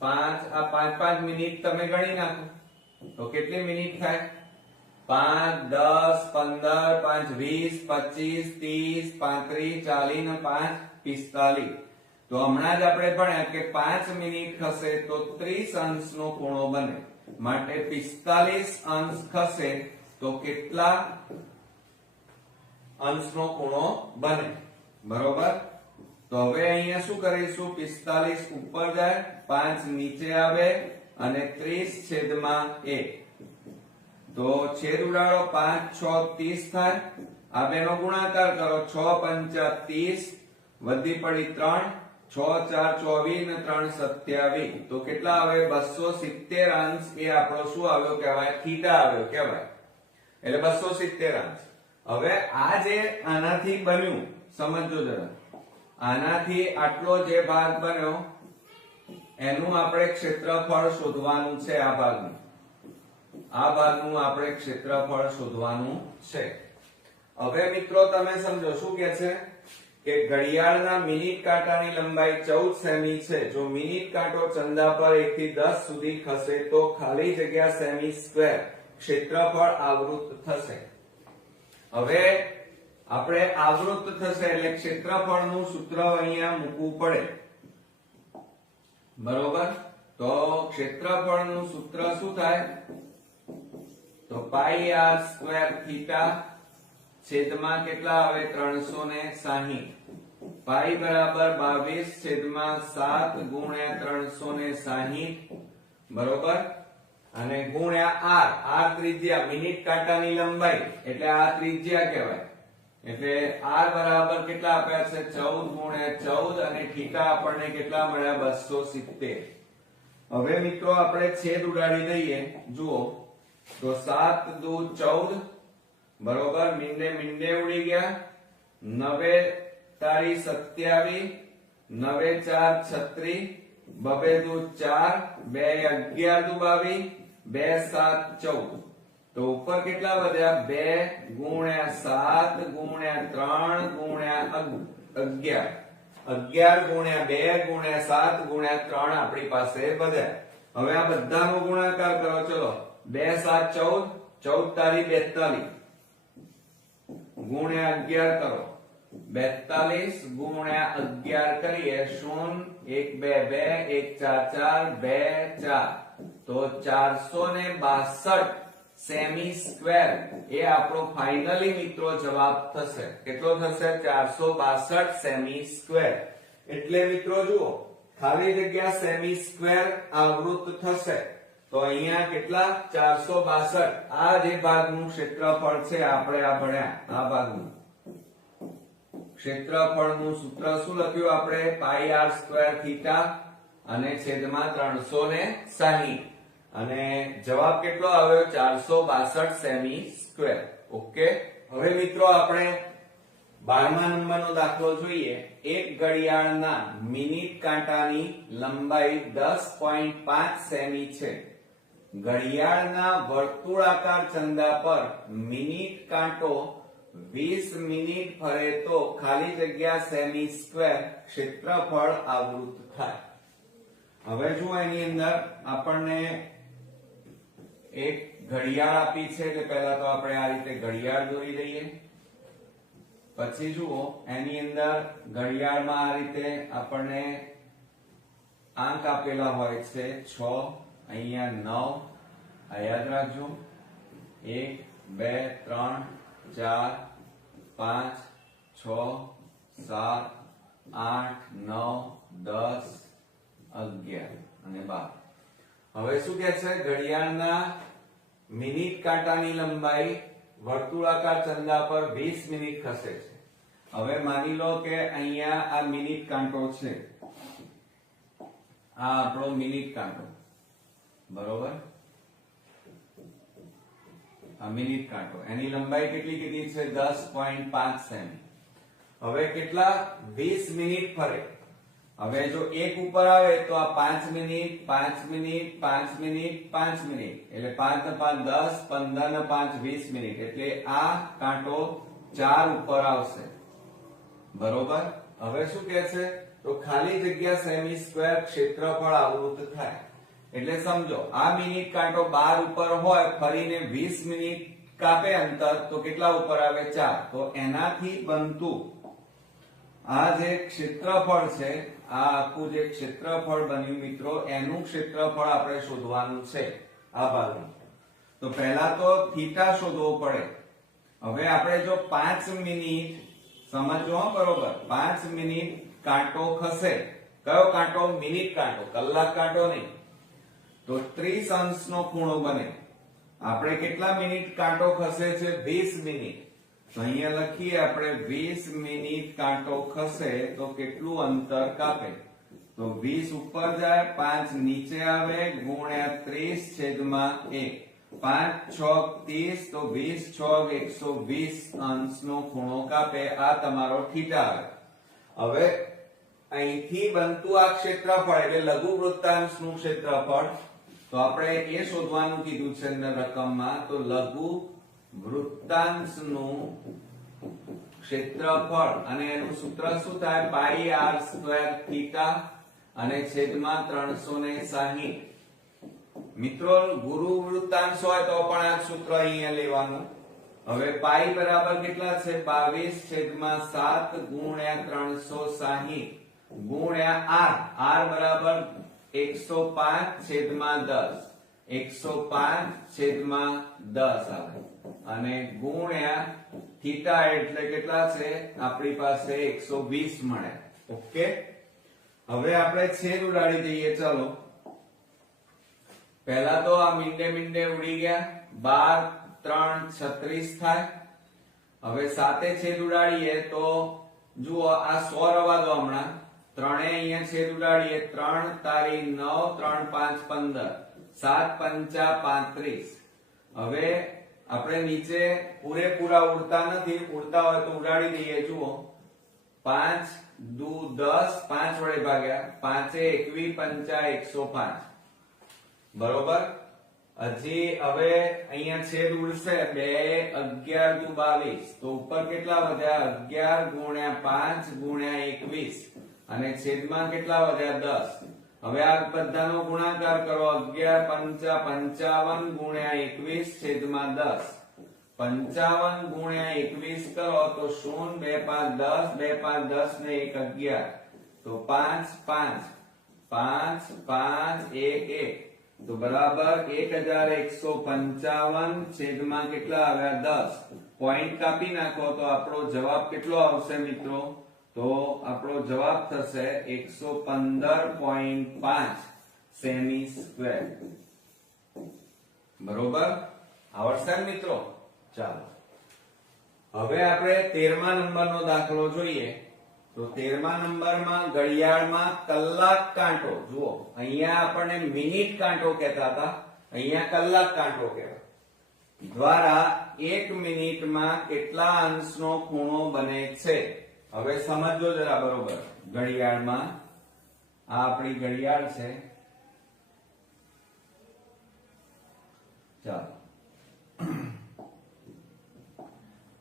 5, આ 5 મિનિટ તમે ગણી નાખો તો કેટલી મિનિટ થાય? 5 10 15 5 20 25 30 35 40 ને 5 45. તો હમણાં જ આપણે ભણ્યા કે 5 મિનિટ ખસે તો 30 અંશનો ખૂણો બને. માટે 45 અંશ ખસે તો કેટલા અંશનો ખૂણો બને? બરોબર. તો હવે અહીંયા શું કરીશું? 45 ઉપર જાય, 5 નીચે આવે અને 30/1. તો છેદ ઉડાડો, 5 6 30 થાય. આ બેનો ગુણાકાર કરો, 6 5 30, વધી પડી 3, 6 4 24 ને 3 27. તો કેટલા આવે? 270 અંશ. એ આપણો શું આવ્યો કહેવાય? θ આવ્યો કહેવાય. એટલે 270 અંશ. હવે આ જે આનાથી બન્યું, સમજો જરા, આનાથી આટલો જે ભાગ બન્યો એનું આપણે ક્ષેત્રફળ શોધવાનું છે. આ ભાગનું આપણે ક્ષેત્રફળ શોધવાનું છે. હવે મિત્રો તમે સમજો શું કે છે કે ઘડિયાળના મિનિટ કાંટાની લંબાઈ 14 સેમી છે. જો મિનિટ કાંટો ચંદા પર 1 થી 10 સુધી ખસે તો ખાલી જગ્યા સેમી સ્ક્વેર ક્ષેત્રફળ આવૃત થશે. હવે આપણે આવૃત થશે એટલે ક્ષેત્રફળનું સૂત્ર અહીંયા મૂકવું પડે, બરોબર. તો ક્ષેત્રફળનું સૂત્ર શું થાય? તો પાઈ r સ્ક્વેર થીટા છેદમાં કેટલા આવે? 360. પાઈ બરાબર 22/7 ગુણ્યા 360, બરોબર, અને ગુણ્યા r ત્રિજ્યા, મિનિટ કાંટાની લંબાઈ એટલે આ ત્રિજ્યા કહેવાય. એટલે r બરાબર કેટલા આપ્યા છે? 14 ગુણ્યા 14, અને θ આપણને કેટલા મળ્યા? 270. હવે મિત્રો આપણે છેદ ઉડાડી દઈએ. જુઓ તો 7 દુ 14 બરોબર, મીંડે મીંડે ઉડી ગયા, 9 તારી 27, 9 4 36, બબે દુ 4, 2 11 દુ 22, 2 7 14. તો ઉપર કેટલા વધ્યા? 2 ગુણ્યા 7 ગુણ્યા 3 ગુણ્યા 11, 11 ગુણ્યા 2 ગુણ્યા 7 ગુણ્યા 3 આપણી પાસે વધ્યા. હવે આ બધાનો ગુણાકાર કરો. ચલો 2 7 14, 14 તારી 42 ગુણ્યા 11 કરો, 42 ગુણ્યા 11 કરીએ, 0 1 2 2 1 4 4 2 4, તો 462 સેમી સ્ક્વેર એ આપણો ફાઇનલી મિત્રો જવાબ થશે. કેટલો થશે? 462 સેમી સ્ક્વેર. એટલે મિત્રો જુઓ, ખાલી જગ્યા સેમી સ્ક્વેર આવૃત થશે. તો અહીંયા કેટલા? 462. આ જે ભાગનું ક્ષેત્રફળ છે આપણે આ ભણ્યા, આ ભાગનું ક્ષેત્રફળનું સૂત્ર શું લખ્યું આપણે? પાઈ આર સ્ક્વેર થીટા અને છેદમાં 360, અને જવાબ કેટલો આવ્યો? 462 સેમી સ્ક્વેર. ઓકે, હવે મિત્રો આપણે 12મા નંબરનો દાખલો જોઈએ. એક ઘડિયાળના મિનિટ કાંટાની લંબાઈ 10.5 સેમી છે. ઘડિયાળના વર્તુળાકાર ચંદા પર મિનિટ કાંટો 20 મિનિટ ફરે તો ખાલી જગ્યા સેમી સ્ક્વેર ક્ષેત્રફળ આવૃત થાય. હવે જો એની અંદર આપણને એક ઘડિયાળ આપી છે, કે પહેલા તો આપણે આ રીતે ઘડિયાળ દોરી દઈએ. પછી જુઓ એની અંદર ઘડિયાળમાં આ રીતે આપણને આંક આપેલા હોય છે 6, અહીંયા 9, આ યાદ રાખજો. 1 2 3 4 5 6 7 8 9 10 11 અને 12. હવે શું કહે છે? ઘડિયાળના મિનિટ કાંટાની લંબાઈ વર્તુળાકાર ચંદા પર 20 મિનિટ ખસે છે. હવે માની લો કે અહીંયા આ મિનિટ કાંટો છે, આ આપણો મિનિટ કાંટો, બરોબર? આ મિનિટ કાંટો, એની લંબાઈ કેટલી કીધી છે? 10.5 સેમી. હવે કેટલા? 20 મિનિટ ફરે. હવે જો એક ઉપર આવે તો આ 5 મિનિટ 5 મિનિટ 5 મિનિટ 5 મિનિટ, એટલે 5 ને 5 10, 15 ને 5 20 મિનિટ, એટલે આ કાંટો 4 ઉપર આવશે. બરોબર? હવે શું કહે છે? તો ખાલી જગ્યા સેમી સ્ક્વેર ક્ષેત્રફળ આવૃત થાય. એટલે સમજો આ મિનિટ કાંટો 12 ઉપર હોય, ફરીને 20 મિનિટ કાપે અંતર, તો કેટલા ઉપર આવે? 4. તો એનાથી બનતું આ જે ક્ષેત્રફળ છે, આ આખું જે ક્ષેત્રફળ બન્યું મિત્રો, એનું ક્ષેત્રફળ આપણે શોધવાનું છે આ ભાગનું. તો પહેલા તો થીટા શોધવો પડે. હવે આપણે જો 5 મિનિટ સમજો બરોબર, 5 મિનિટ કાંટો ખસે. કયો કાંટો? મિનિટ કાંટો, કલાક કાંટો નહીં. તો 30 અંશનો ખૂણો બને. આપણે કેટલા મિનિટ કાંટો ખસે છે? 20 મિનિટ. તો અહીંયા લખીએ આપણે 20 મિનિટ કાંટો ખસે તો કેટલું અંતર કાપે? તો 20 ઉપર જાય, 5 નીચે આવે, ગુણ્યા 30 છેદમાં 1. 5 6 30, તો 20 6 120 અંશનો ખૂણો કાપે. આ તમારો થીટા આવે. હવે અહીંથી બનતું આ ક્ષેત્રફળ એટલે લઘુ વૃત્તાંશનું ક્ષેત્રફળ, તો આપણે એ શોધવાનું કીધું છે અંદર રકમમાં. તો લઘુ વૃત્તાંશનું ક્ષેત્રફળ, અને એનું સૂત્ર શું થાય? પાઈ આર સ્ક્વેર થીટા અને છેદમાં 360. મિત્રો ગુરુ વૃત્તાંશ હોય તો પણ આ સૂત્ર અહીંયા લેવાનું. હવે પાઈ બરાબર કેટલા છે? 22 છેદમાં 7 ગુણ્યા 360 ગુણ્યા આર. આર બરાબર 105 છેદમાં 10, 105 છેદમાં 10 આવે, અને ગુણ્યા થીટા એટલે કેટલા છે? આપણી પાસે 120 મળે. ઓકે, હવે આપણે છેદ ઉડાડી દઈએ. ચલો પહેલા તો આ મીંડે મીંડે ઉડી ગયા. 12 3 36 થાય. હવે સાતે છેદ ઉડાડીએ તો જુઓ આ 100 રવા દો હમણાં. ત્રણે અહીંયા છેદ ઉડાડીએ. 3 તારી 9, 3 5 15, 7 5 35. હવે આપણે નીચે પૂરેપૂરા ઉડતા નથી, ઉડતા હોય તો ઉડાડી દઈએ. જુઓ 5 દુ 10, 5 વડે ભાગ્યા, 5 21 5 105. બરોબર. હજી હવે અહીંયા છેદ ઉડશે, 2 11 દુ 22, તો ઉપર કેટલા વધ્યા? 11 ગુણ્યા 5 ગુણ્યા 21 અને છેદમાં કેટલા વધ્યા? 10. હવે આ બધાનો ગુણાકાર કરો. 11 પંચા 55 ગુણ્યા 21 છેદમાં 10. 55 ગુણ્યા 21 કરો તો 0 2 5 10, 2 5 10 ને 1 11, તો 5 5 5 5 1 1, તો બરાબર 1155 છેદમાં કેટલા આવ્યા? 10. પોઈન્ટ કાપી નાખો તો આપણો જવાબ કેટલો આવશે મિત્રો? તો આપણો જવાબ થશે 115.5 સેમી સ્ક્વેર. બરોબર. આવડશે મિત્રો? ચાલો હવે આપણે 13મા નંબરનો દાખલો જોઈએ. તો 13મા નંબરમાં ઘડિયાળમાં કલાક કાંટો. જુઓ અહીંયા આપણને મિનિટ કાંટો કહેતા હતા, અહીંયા કલાક કાંટો કહેવાય. દ્વારા 1 મિનિટમાં કેટલા અંશનો ખૂણો બને છે? હવે સમજો જરા બરોબર. ઘડિયાળમાં આ આપણી ઘડિયાળ છે. ચાલો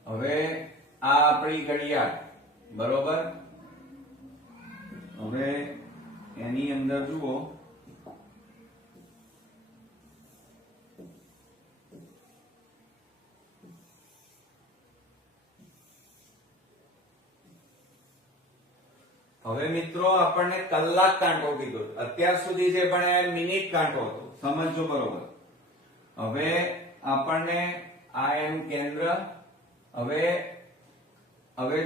હવે આ આપણી ઘડિયાળ. બરોબર. હવે એની અંદર જુઓ હવે મિત્રો આપણને કલાક કાંટો કીધો. અત્યાર સુધી જે ભણ્યા મિનિટ કાંટો હતો. સમજો બરોબર. હવે આપણને આ એમ કેન્દ્ર. હવે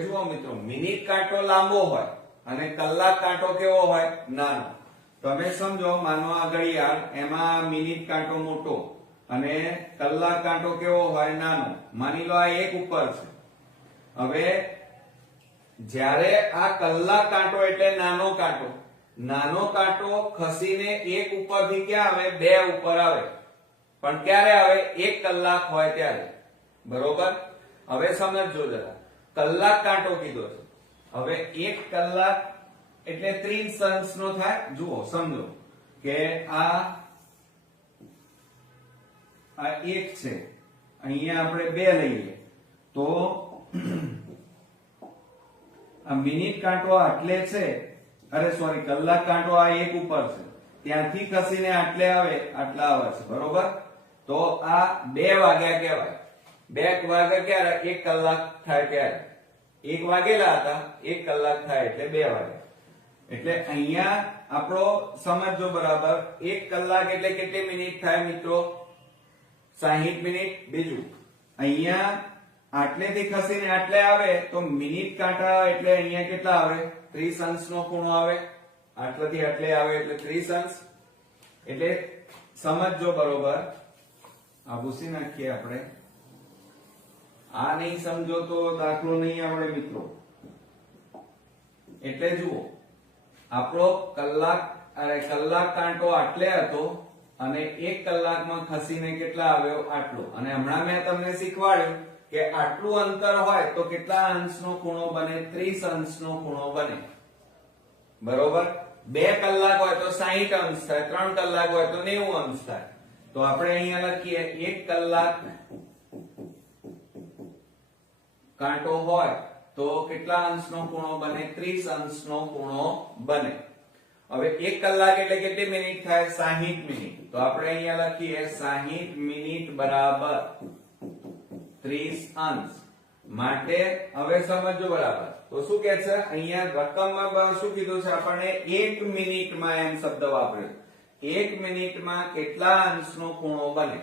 જુઓ મિત્રો, મિનિટ કાંટો લાંબો હોય અને કલાક કાંટો કેવો હોય? નાનો. તમે સમજો, માનો આ ઘડિયાળ, એમાં મિનિટ કાંટો મોટો અને કલાક કાંટો કેવો હોય? નાનો. માની લો આ 1 ઉપર છે. હવે જ્યારે આ કલાક કાંટો એટલે નાનો કાંટો ખસીને 1 ઉપરથી ક્યાં આવે? 2 ઉપર આવે. પણ ક્યારે આવે? 1 કલાક હોય ત્યારે. બરોબર. હવે સમજો જરા, કલાક કાંટો કીધો છે. હવે 1 કલાક એટલે 30 અંશનો થાય. જુઓ સમજો કે આ 1 છે, અહીંયા આપણે 2 લઈએ તો આ મિનિટ કાંટો આટલે છે, અરે સોરી, કલાક કાંટો આ 1 ઉપર છે, ત્યાંથી ખસીને આટલે આવે, આટલા આવે છે. બરોબર. તો આ 2 વાગ્યા કહેવાય. 2 વાગ્યા ક્યારે? 1 કલાક થાય ત્યારે. 1 વાગેલા હતા, 1 કલાક થાય એટલે 2 વાગ્યા. એટલે અહીંયા આપણો સમજો બરાબર, 1 કલાક એટલે કેટલી મિનિટ થાય મિત્રો? 60 મિનિટ. બીજું અહીંયા આટલેથી ખસીને આટલે આવે તો મિનિટ કાંટા એટલે અહીંયા કેટલા આવે? 30 અંશનો ખૂણો આવે. આટલેથી આટલે આવે એટલે 30 અંશ. એટલે સમજો બરોબર. આ ભૂસી નાખીએ આપણે. આ નહીં સમજો તો દાખલો નહીં આવડે મિત્રો. એટલે જુઓ, આપણો કલાક કાંટો આટલે હતો અને 1 કલાકમાં ખસીને કેટલા આવ્યો? આટલો. અને હમણાં મેં તમને શીખવાડ્યું કે આટલું અંતર હોય તો કેટલા અંશનો ખૂણો બને? 30 અંશનો ખૂણો બને. બરોબર. 2 કલાક હોય તો 60 અંશ થાય, 3 કલાક હોય તો 90 અંશ થાય. તો આપણે અહીંયા લખીએ 1 કલાક કાંટો હોય તો કેટલા અંશનો ખૂણો બને? 30 અંશનો ખૂણો બને. હવે 1 કલાક એટલે કેટલી મિનિટ થાય? 60 મિનિટ. તો આપણે અહીંયા લખીએ 60 મિનિટ બરાબર 30 અંશ. માટે હવે સમજો બરાબર. તો શું કહે છે અહીંયા રકમમાં? શું કીધું છે આપણને? 1 મિનિટમાં એમ શબ્દ વાપર્યો. 1 મિનિટમાં કેટલા અંશનો ખૂણો બને?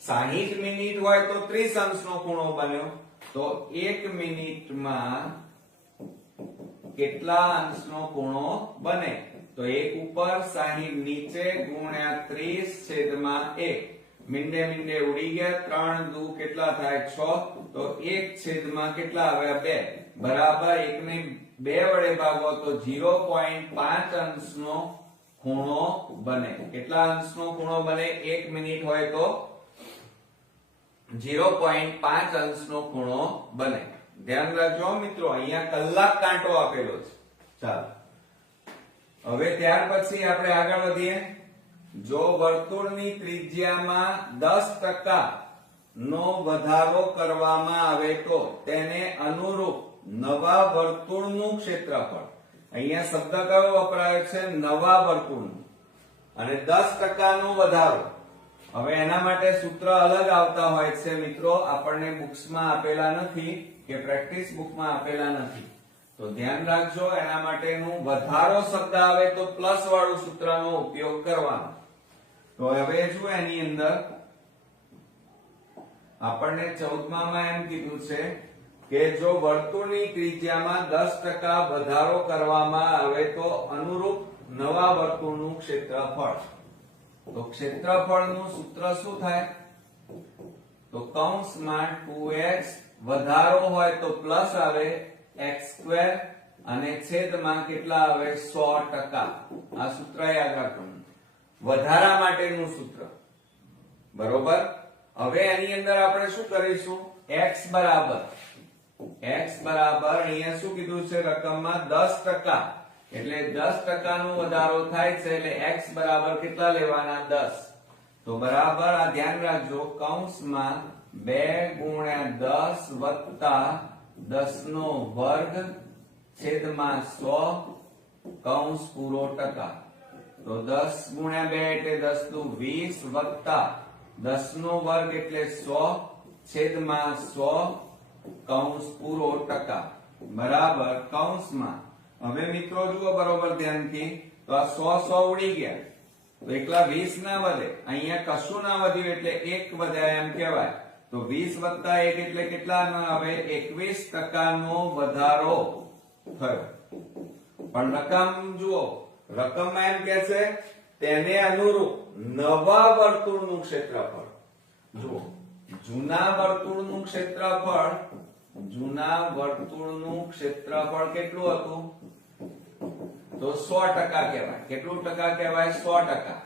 60 મિનિટ હોય તો 30 અંશનો ખૂણો બન્યો. તો 1 મિનિટમાં કેટલા અંશનો ખૂણો બને? તો 1 ઉપર 60 નીચે ગુણ્યા 30 છેદમાં 1. મીંડે ઉડી ગયા. 3 દુ કેટલા થાય? 6. તો 1 છેદમાં કેટલા આવ્યા? 2. બરાબર 1 ને 2 વડે ભાગો તો 0.5 અંશનો ખૂણો બને. કેટલા અંશનો ખૂણો બને? 1 મિનિટ હોય તો 0.5 અંશનો ખૂણો બને. ધ્યાન રાખજો મિત્રો, અહીંયા કલાક કાંટો આપેલો છે. ચાલો હવે ત્યાર પછી આપણે આગળ વધીએ. જો વર્તુળની ત્રિજ્યામાં 10% નો વધારો કરવામાં આવે તો તેને અનુરૂપ નવા વર્તુળનું ક્ષેત્રફળ. અહીંયા શબ્દ કયો વપરાયો છે? નવા વર્તુળનું. અને 10% નો વધારો. હવે એના માટે સૂત્ર અલગ આવતા હોય છે મિત્રો, આપણને બુક્સમાં આપેલા નથી કે પ્રેક્ટિસ બુકમાં આપેલા નથી, તો ધ્યાન રાખજો. એના માટેનું વધારો શબ્દ આવે તો પ્લસ વાળું સૂત્રનો ઉપયોગ કરવાનો. તો હવે જુઓ, એની અંદર આપણને 14માં એમ કીધું છે કે જો વર્તુળની ત્રિજ્યામાં 10% વધારો કરવામાં આવે તો અનુરૂપ નવા વર્તુળનું ક્ષેત્રફળ. તો ક્ષેત્રફળનું સૂત્ર શું થાય? તો કૌંસમાં 2x વધારો હોય તો પ્લસ આવે x² અને છેદમાં કેટલા આવે? 100%. આ સૂત્ર યાદ રાખવાનું, વધારા માટેનું સૂત્ર. બરોબર. હવે એની અંદર આપણે શું કરીશું? x બરાબર અહીંયા શું કીધું છે રકમમાં? 10%. એટલે 10% નો વધારો થાય છે એટલે x બરાબર કેટલા લેવાના? 10. તો બરાબર આ ધ્યાન રાખજો, કૌંસમાં 2 × 10 + 10 નો વર્ગ છેદમાં 100 કૌંસ પૂરો ટકા. તો 10 × 2 એટલે 10 × 20 વત્તા 10 નો વર્ગ એટલે 100 છેદમાં 100 કૌંસ પૂરો ટકા. બરાબર કૌંસમાં. હવે મિત્રો જુઓ બરોબર ધ્યાનથી, તો આ 100 ઉડી ગયા તો એકલા 20 ના વધે, અહીંયા કશું ના વધ્યું એટલે 1 વધ્યા એમ કહેવાય. તો 20 + 1 એટલે કેટલા આવે? 21% નો વધારો થયો. પણ રકમ જુઓ, રકમમાં એમ કે છે તેને અનુરૂપ નવા વર્તુળનું ક્ષેત્રફળ. જુઓ, જૂના વર્તુળનું ક્ષેત્રફળ કેટલું હતું? તો 100% કહેવાય. કેટલું ટકા કહેવાય? 100%.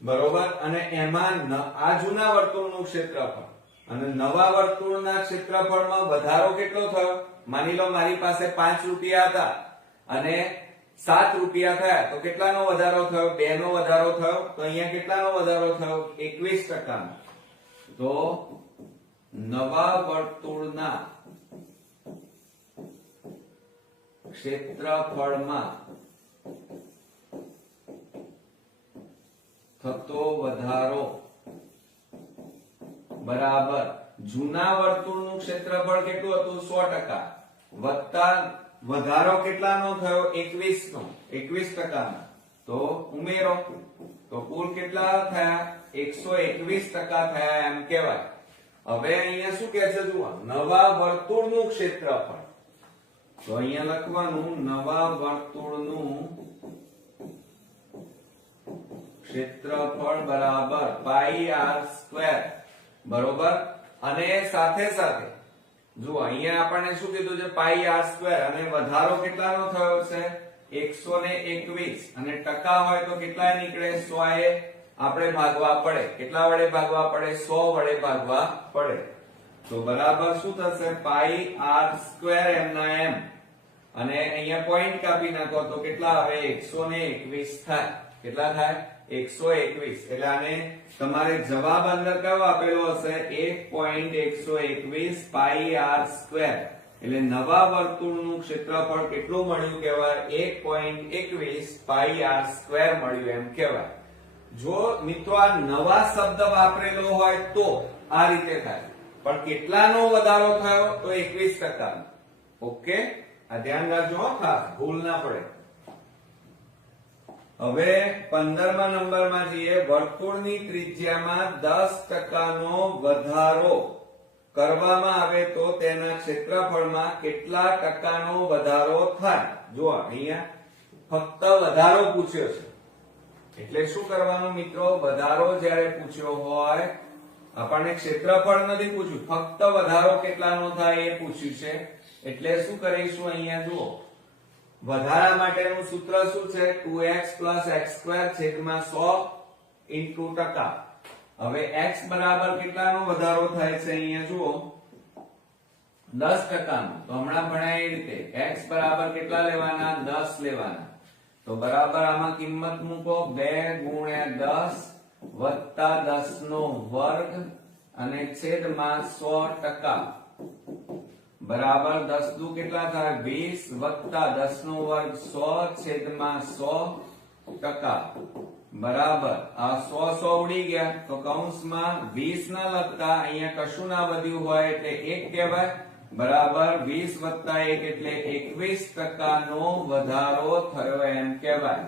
બરોબર. અને એમાં આ જૂના વર્તુળનું ક્ષેત્રફળ અને નવા વર્તુળના ક્ષેત્રફળમાં વધારો કેટલો થયો? માની લો મારી પાસે 5 રૂપિયા હતા અને 7 રૂપિયા થયા તો કેટલાનો વધારો થયો? 2 નો વધારો થયો. તો અહીંયા કેટલાનો વધારો થયો? 21%. તો નવા વર્તુળના ક્ષેત્રફળમાં થતો વધારો બરાબર જૂના વર્તુળનું ક્ષેત્રફળ કેટલું હતું? 100% વત્તા વધારો કેટલાનો થયો? 21%. તો ઉમેરો તો કુલ કેટલા થયા? 121% થયા એમ કહેવાય. હવે અહીંયા શું કહે છે જુઓ, નવા વર્તુળનું ક્ષેત્રફળ. તો અહીંયા લખવાનું નવા વર્તુળનું ક્ષેત્રફળ બરાબર πr². બરોબર. અને સાથે સાથે જુઓ અહીંયા આપણને શું કીધું છે? πr² અને વધારો કેટલાનો થયો છે? 121. અને ટકા હોય તો કેટલા નીકળે? 100 એ આપણે ભાગવા પડે. કેટલા વડે ભાગવા પડે? 100 વડે ભાગવા પડે. તો બરાબર શું થશે? πr² એમના એમ. અને અહીંયા પોઈન્ટ કાપી નાખો તો કેટલા આવે? 121 થાય. કેટલા થાય? 121. એટલે આને તમારે જવાબ અંદર કયો આપેલો હશે? 1.121 πr². એટલે નવા વર્તુળનું ક્ષેત્રફળ કેટલું મળ્યું કહેવાય? 1.21 πr² મળ્યું એમ કહેવાય. જો મિત્રો આ નવા શબ્દ વાપરેલો હોય તો આ રીતે થાય, પણ કેટલાનો વધારો થયો? તો 21%. ઓકે, આ ધ્યાન રાખજો ખાસ, ભૂલ ના પડે. હવે 15મા નંબરમાં જઈએ. વર્તુળની ત્રિજ્યામાં 10% નો વધારો કરવામાં આવે તો તેના ક્ષેત્રફળમાં કેટલા ટકાનો વધારો થાય? જો અહીંયા ફક્ત વધારો પૂછ્યો છે એટલે શું કરવાનું મિત્રો? વધારો જ્યારે પૂછ્યો હોય, આપણને ક્ષેત્રફળ નથી પૂછ્યું, ફક્ત વધારો કેટલાનો થાય એ પૂછ્યું છે. એટલે શું કરીશું? અહીંયા જુઓ, વધારા માટેનું સૂત્ર શું છે? 2x + x² છેદમાં 100 × ટકા. હવે x બરાબર કેટલાનો વધારો થાય છે અહીંયા જુઓ 10% નો. તો હમણાં ભણાય એ રીતે x બરાબર કેટલા લેવાના 10 લેવાના. તો બરાબર આમાં કિંમત મૂકો 2 ગુણ્યા 10 વત્તા 10 નો વર્ગ અને છેદમાં 100% બરાબર 10 દુ કેટલા થાય 20 વત્તા 10 નો વર્ગ 100 છેદમાં 100% બરાબર આ 100 ઉડી ગયા. તો કૌંસમાં 20 ના લખતા અહીંયા કશું ના વધ્યું હોય એટલે 1 કહેવાય. બરાબર 20 વત્તા 1 એટલે 21% નો વધારો થયો એમ કહેવાય.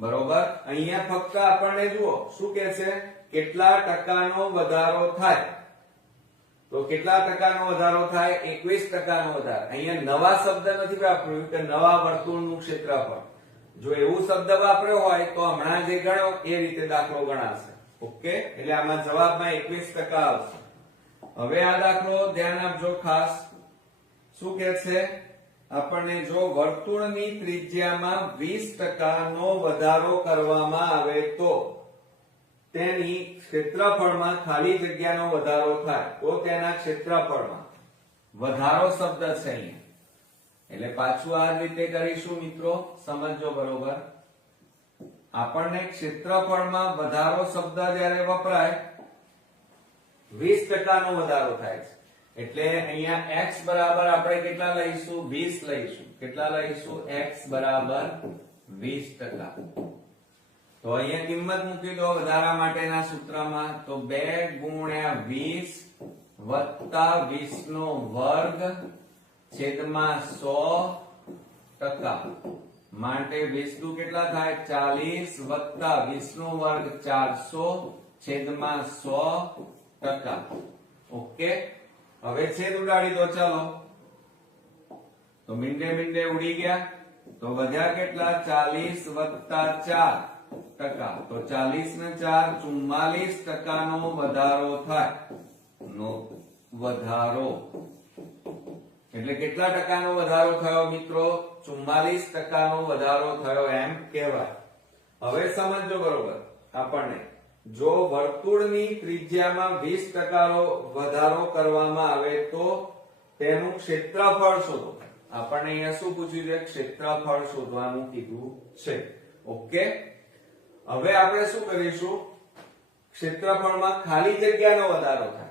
બરોબર અહીંયા ફક્ત આપણને જુઓ શું કે છે કેટલા ટકાનો વધારો થાય. તો કેટલા ટકાનો વધારો થાય 21% નો વધારો. અહીંયા નવા શબ્દ નથી વાપર્યું કે નવા વર્તુળનું ક્ષેત્રફળ. જો એવું શબ્દ વાપર્યો હોય તો હમણાં જે ગણ્યો એ રીતે દાખલો ગણાશે. ઓકે એટલે આમાં જવાબમાં 21% આવશે. હવે આ દાખલો ધ્યાન આપજો ખાસ. શું કે છે આપણને જો વર્તુળની ત્રિજ્યામાં 20% નો વધારો કરવામાં આવે તો તેની ક્ષેત્રફળમાં ખાલી જગ્યાનો વધારો થાય. તો તેના ક્ષેત્રફળમાં વધારો શબ્દ છે અહીંયા. એટલે પાછું આ રીતે કરીશું મિત્રો, સમજો બરોબર. આપણને ક્ષેત્રફળમાં વધારો શબ્દ જ્યારે વપરાય 20% નો વધારો થાય છે. એટલે અહીંયા x બરાબર આપણે કેટલા લઈશું 20 લઈશું. કેટલા લઈશું x બરાબર 20%. તો અહીંયા કિંમત મૂકી દો વધારા માટેના સૂત્રમાં. તો 2 ગુણ્યા 20 વત્તા 20 નો વર્ગ છેદમાં 100% માટે 20 દુ કેટલા થાય 40 વત્તા 20 નો વર્ગ 400 છેદમાં 100%. ઓકે હવે છેદ ઉડાડી દો ચાલો. તો મીંડે મીંડે ઉડી ગયા. તો વધ્યા કેટલા 40 વત્તા 4%. તો 40 ને 4 44% નો વધારો થાય. નો વધારો એટલે કેટલા ટકાનો વધારો થયો મિત્રો 44% નો વધારો થયો એમ કહેવાય. હવે સમજો બરોબર. આપણને જો વર્તુળની ત્રિજ્યામાં 20% વધારો કરવામાં આવે તો તેનું ક્ષેત્રફળ શોધો. આપણને અહીંયા શું પૂછ્યું છે ક્ષેત્રફળ શોધવાનું કીધું છે. ઓકે હવે આપણે શું કરીશું ક્ષેત્રફળમાં ખાલી જગ્યાનો વધારો થાય.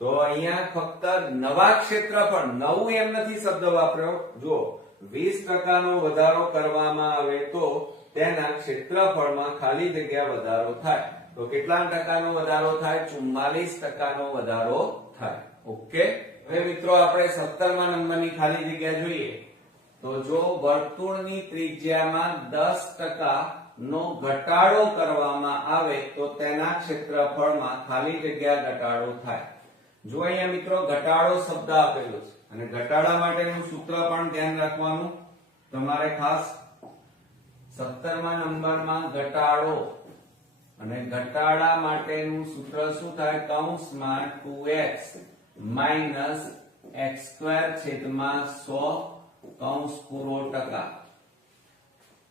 તો અહીંયા ફક્ત નવા ક્ષેત્રફળ નવું એમ નથી શબ્દ વાપર્યો. જો 20% નો વધારો કરવામાં આવે તો તેના ક્ષેત્રફળમાં ખાલી જગ્યા વધારો થાય. તો કેટલા ટકાનો વધારો થાય 44% નો વધારો થાય. ઓકે હવે મિત્રો આપણે 17મા નંબરની ખાલી જગ્યા જોઈએ. તો જો વર્તુળની ત્રિજ્યામાં 10% નો ઘટાડો કરવામાં આવે તો તેના ક્ષેત્રફળમાં ખાલી જગ્યા ઘટાડો થાય. જો અહીંયા મિત્રો ઘટાડો શબ્દ આપેલો છે અને ઘટાડા માટેનું સૂત્ર પણ ધ્યાન રાખવાનું તમારે ખાસ. 17મા નંબરમાં ઘટાડો અને ઘટાડા માટેનું સૂત્ર શું થાય કૌંસમાં 2x માઈનસ x² છેદમાં 100 કૌંસ પૂરો ટકા.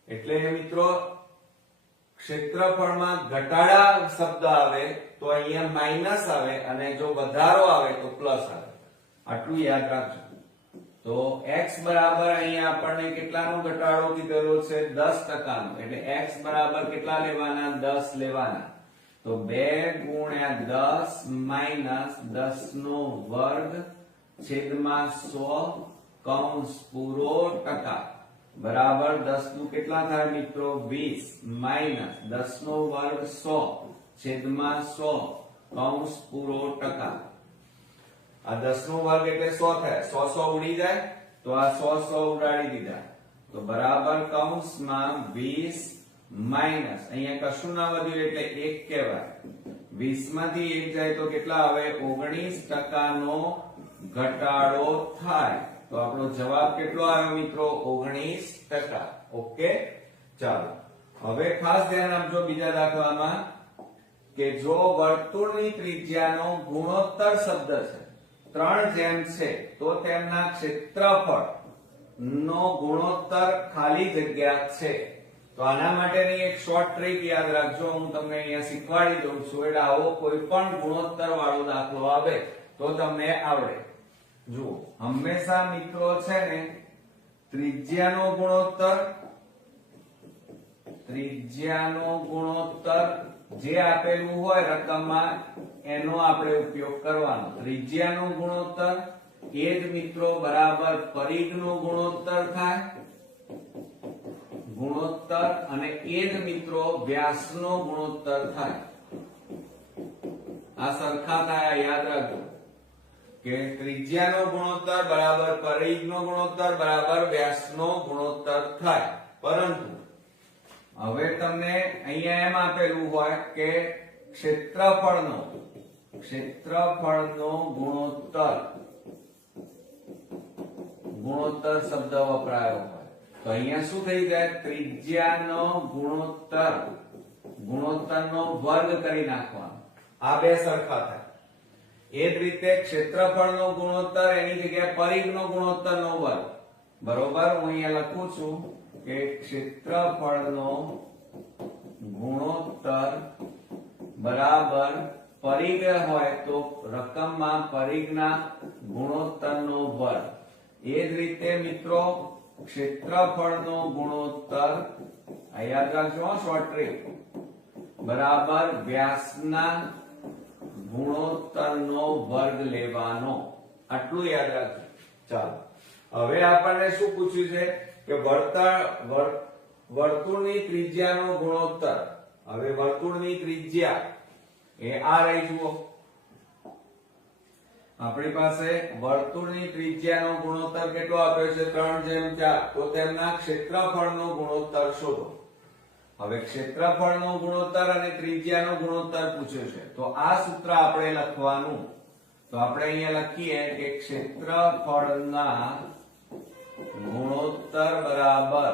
એટલે મિત્રો ક્ષેત્રફળમાં ઘટાડા શબ્દ આવે તો અહીંયા માઈનસ આવે અને જો વધારો આવે તો પ્લસ આવે. આટલું યાદ રાખજો. તો x બરાબર અહીંયા આપણને કેટલાનો ઘટાડો કીધેલો છે 10% નો. એટલે x બરાબર કેટલા લેવાના 10 લેવાના. તો 2 ગુણ્યા 10 માઈનસ 10 નો વર્ગ છેદમાં 100 કૌંસ પૂરો ટકા બરાબર 10 દુ કેટલા થાય મિત્રો 20 માઈનસ 10 નો વર્ગ 100 છેદમાં 100 કૌંસ પૂરો ટકા. આ 10 નો વર્ગ એટલે 100 થાય. 100 ઉડી જાય તો આ 100 ઉડાડી દીધા. તો બરાબર કૌંસમાં 20 માઈનસ અહીંયા કશું ના વધ્યું એટલે 1 કહેવાય. 20 માંથી 1 જાય તો કેટલા આવે 19% નો ઘટાડો થાય. તો આપણો જવાબ કેટલો આવ્યો મિત્રો 19%. ઓકે ચાલો હવે ખાસ ધ્યાન આપજો બીજા દાખલામાં કે જો વર્તુળની ત્રિજ્યાનો ગુણોત્તર શબ્દ છે 3 જેમ છે તો તેમના ક્ષેત્રફળ નો ગુણોત્તર ખાલી જગ્યા છે. તો તો આના માટેની એક શોર્ટ ટ્રીક યાદ રાખજો, હું તમને અહીંયા શીખવાડી દઉં છું. એટલે આવો કોઈ પણ ગુણોત્તર વાળો દાખલો આવે તો તમને આવડે. જુઓ, હંમેશા મિત્રો છે ને ત્રિજ્યાનો ગુણોત્તર જે આપેલું હોય રકમમાં એનો આપણે ઉપયોગ કરવાનો. ત્રિજ્યાનો ગુણોત્તર એ જ મિત્રો બરાબર પરિઘનો ગુણોત્તર થાય, અને એ જ મિત્રો વ્યાસનો ગુણોત્તર થાય. આ સરખા થાય, યાદ રાખજો કે ત્રિજ્યાનો ગુણોત્તર બરાબર પરિઘનો ગુણોત્તર બરાબર વ્યાસનો ગુણોત્તર થાય. પરંતુ હવે તમને અહીંયા એમ આપેલું હોય કે ક્ષેત્રફળનો ગુણોત્તર શબ્દ વપરાયો હોય તો અહીંયા શું થઈ જાય? ત્રિજ્યાનો ગુણોત્તરનો વર્ગ કરી નાખવાનો. આ બે સરખા થાય. એ જ રીતે ક્ષેત્રફળનો ગુણોત્તર એની જગ્યાએ પરિઘનો ગુણોત્તરનો વર્ગ. બરોબર, હું અહીંયા લખું છું કે ક્ષેત્રફળનો ગુણોત્તર બરાબર પરિઘ હોય તો રકમમાં પરિઘના ગુણોત્તરનો વર્ગ. એ જ રીતે મિત્રો ક્ષેત્રફળનો ગુણોત્તર, યાદ રાખજો શોર્ટ ટ્રીક, બરાબર વ્યાસના ગુણોત્તરનો વર્ગ લેવાનો. આટલું યાદ રાખજો. ચાલો, હવે આપણને શું પૂછ્યું છે કે વર્તુળની ત્રિજ્યાનો ગુણોત્તર. હવે વર્તુળની ત્રિજ્યા એ આ રહી. જુઓ, આપણી પાસે વર્તુળની ત્રિજ્યાનો ગુણોત્તર કેટલો આપ્યો છે? 3/4. તો તેમના ક્ષેત્રફળનો ગુણોત્તર શોધો. હવે ક્ષેત્રફળનો ગુણોત્તર અને ત્રિજ્યાનો ગુણોત્તર પૂછ્યો છે તો આ સૂત્ર આપણે લખવાનું. તો આપણે અહીંયા લખીએ કે ક્ષેત્રફળના ગુણોત્તર બરાબર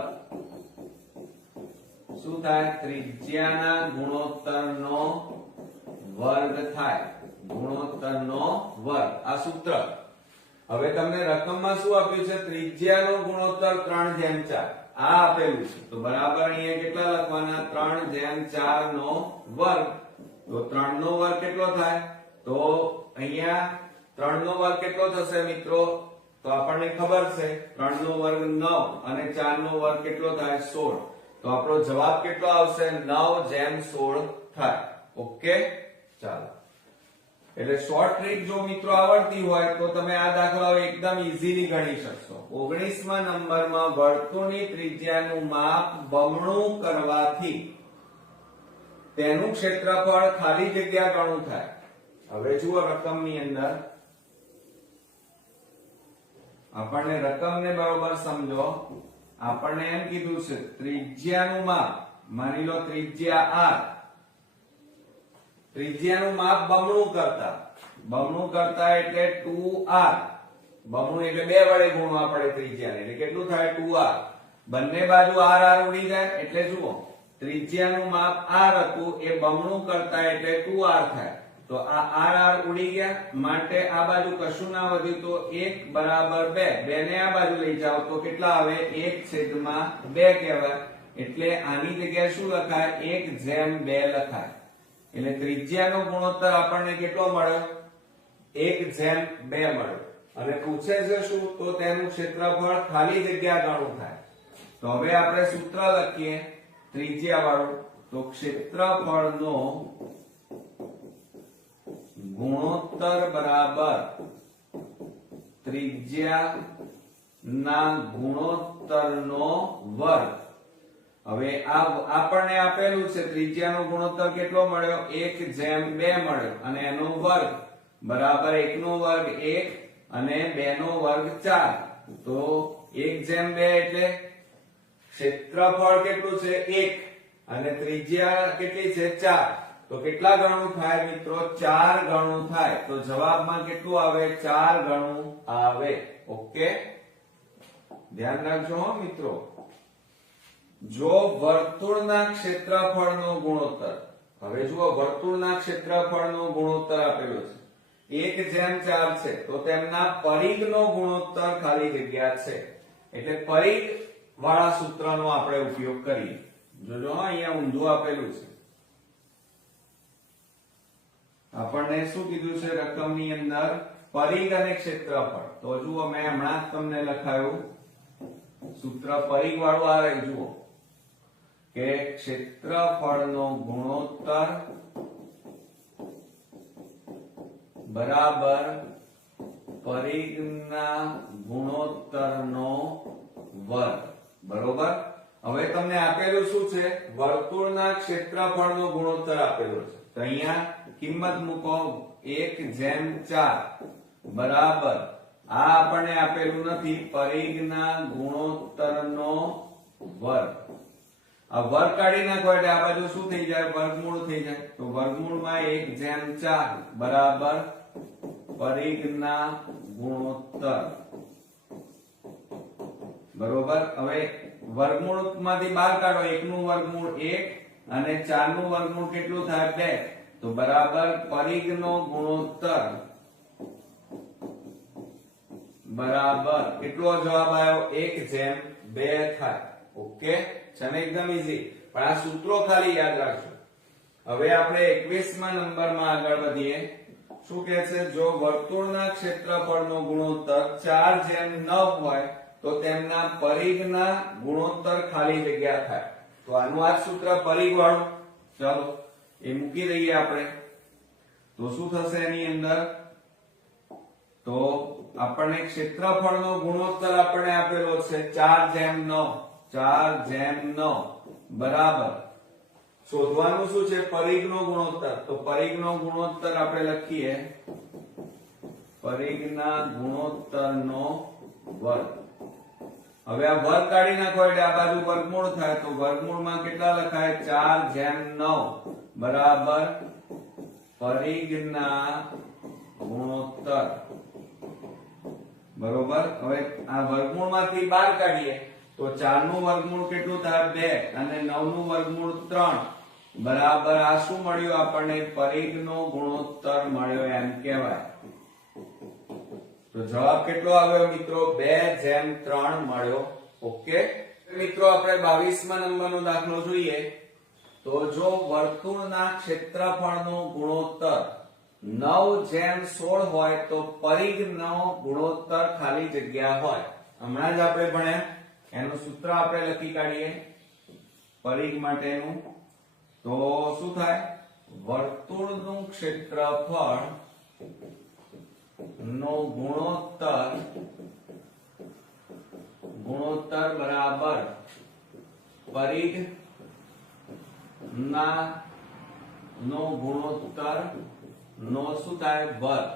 શું થાય? ત્રિજ્યાના ગુણોત્તરનો વર્ગ થાય. ગુણોત્તરનો વર્ગ, આ સૂત્ર. હવે તમને રકમમાં શું આપ્યું છે? ત્રિજ્યાનો ગુણોત્તર 3/4 આ આપેલું છે. તો બરાબર અહીંયા કેટલા લખવાના? 3/4 નો વર્ગ. તો 3 નો વર્ગ કેટલો થાય? તો અહીંયા 3 નો વર્ગ કેટલો થશે મિત્રો? તો આપણને ખબર છે 3 નો વર્ગ 9 અને 4 નો વર્ગ કેટલો થાય? 16. તો આપણો જવાબ કેટલો આવશે? 9/16 થાય. ઓકે, ચાલો. એટલે શોર્ટ ટ્રીક જો મિત્રો આવડતી હોય તો તમે આ દાખલાઓ એકદમ ઈઝીલી ગણી શકશો. 19મા નંબરમાં વર્તુળની ત્રિજ્યાનું માપ બમણું કરવાથી તેનું ક્ષેત્રફળ ખાલી જગ્યા ગણું થાય. હવે જુઓ રકમની અંદર આપણને રકમને બરોબર સમજો. આપણને એમ કીધું છે ત્રિજ્યાનું માપ, માની લો ત્રિજ્યા r, ત્રિજ્યાનું માપ બમણું કરતા એટલે 2r. બમણું એટલે 2 વડે ગુણવા પડે ત્રિજ્યાને, એટલે કેટલું થાય? 2r. બંને બાજુ r ઉડી જાય એટલે જુઓ ત્રિજ્યાનું માપ r હતું એ બમણું કરતા એટલે 2r થાય. તો આ r ઉડી ગયા, માટે આ બાજુ કશું ના વધ્યું તો 1 બરાબર 2. 2 ને આ બાજુ લઈ જાઓ તો કેટલા આવે? 1/2 કહેવાય. એટલે આની જગ્યાએ શું લખાય? 1/2 લખાય. એટલે ત્રિજ્યાનો ગુણોત્તર આપણને કેટલો મળ્યો? 1/2 મળ્યો. અને પૂછે છે શું? તો તેનું ક્ષેત્રફળ ખાલી જગ્યા ગણું થાય. તો હવે આપણે સૂત્ર લખીએ ત્રિજ્યા વાળું. તો ક્ષેત્રફળનો ગુણોત્તર બરાબર ત્રિજ્યાના ગુણોત્તરનો વર્ગ. હવે આપણને આપેલું છે ત્રિજ્યાનો ગુણોત્તર કેટલો મળ્યો? 1/2 મળ્યો અને એનો વર્ગ બરાબર 1 નો વર્ગ 1 અને 2 નો વર્ગ 4. તો 1/2 એટલે ક્ષેત્રફળ કેટલું છે? 1 અને ત્રિજ્યા કેટલી છે? 4. તો કેટલા ગણું થાય મિત્રો? 4 ગણું થાય. તો જવાબમાં કેટલું આવે? 4 ગણું આવે. ઓકે, ધ્યાન રાખજો હો મિત્રો. જો વર્તુળના ક્ષેત્રફળનો ગુણોત્તર, હવે જુઓ વર્તુળના ક્ષેત્રફળનો ગુણોત્તર આપેલો છે 1/4 છે તો તેમના પરિઘનો ગુણોત્તર ખાલી જગ્યા છે. એટલે પરિઘ વાળા સૂત્રનો આપણે ઉપયોગ કરીએ. જોજો અહીંયા ઊંધું આપેલું છે. આપણને શું કીધું છે રકમની અંદર? પરિઘ અને ક્ષેત્રફળ. તો જુઓ મેં હમણાં જ તમને લખાયું સૂત્ર પરિઘ વાળું આ રહી જુઓ કે ક્ષેત્રફળનો ગુણોત્તર બરાબર પરિઘના ગુણોત્તરનો વર્ગ. બરોબર. હવે તમને આપેલું શું છે? વર્તુળના ક્ષેત્રફળનો ગુણોત્તર આપેલો છે. તો અહીંયા કિંમત મૂકો 1/4 બરાબર આ આપણને આપેલું નથી પરિઘના ગુણોત્તરનો વર્ગ. આ વર્ગ કાઢી નાખો એટલે આ બાજુ શું થઈ જાય? વર્ગમૂળ થઈ જાય. તો વર્ગમૂળમાં 1/4 બરાબર પરિઘના ગુણોત્તર. બરોબર. હવે વર્ગમૂળ માંથી બહાર કાઢો. 1 નું વર્ગમૂળ 1 અને 4 નું વર્ગમૂળ કેટલું થાય? 2. તો બરાબર પરિઘનો ગુણોત્તર બરાબર કેટલો જવાબ આવ્યો? 1/2 થાય. ઓકે છે ને? એકદમ ઈઝી. પણ આ સૂત્રો ખાલી યાદ રાખજો. હવે આપણે 21મા નંબરમાં આગળ વધીએ. શું કહે છે? જો વર્તુળના ક્ષેત્રફળનો ગુણોત્તર 4/9 હોય તો તેમના પરિઘના ગુણોત્તર ખાલી જગ્યા થાય. તો આનું આ સૂત્ર પરિઘ વાળું. ચાલો એ મૂકી દઈએ આપણે. તો શું થશે એની અંદર? તો આપણને ક્ષેત્રફળનો ગુણોત્તર આપણને આપેલો છે 4/9. 4/9 બરાબર શોધવાનું શું છે? પરિઘનો ગુણોત્તર. તો પરિઘનો ગુણોત્તર આપણે લખીએ પરિઘના ગુણોત્તરનો વર્ગ. હવે આ વર્ગ કાઢી નાખો એટલે આ બાજુ વર્ગમૂળ થાય. તો વર્ગમૂળમાં કેટલા લખાય? 4/9 બરાબર પરિઘના ગુણોત્તર. બરોબર. હવે આ વર્ગમૂળમાંથી બહાર કાઢીએ તો 4 નું વર્ગમૂળ કેટલું થાય? 2 અને 9 નું વર્ગમૂળ 3 બરાબર આ શું મળ્યું આપણને? પરિઘનો ગુણોત્તર મળ્યો એમ કહેવાય. તો જવાબ કેટલો આવ્યો મિત્રો? 2/3 મળ્યો. ઓકે મિત્રો આપણે 22મા નંબરનો દાખલો જોઈએ. તો જો વર્તુળના ક્ષેત્રફળનો ગુણોત્તર 9/16 હોય તો પરિઘનો ગુણોત્તર ખાલી જગ્યા હોય. હમણાં જ આપણે ભણ્યા એનું સૂત્ર આપણે લખી કાઢીએ પરિઘ માટેનું. તો શું થાય? વર્તુળનું ક્ષેત્રફળ નો ગુણોત્તર બરાબર પરિઘ ના નો ગુણોત્તર નો શું થાય? વર્ગ.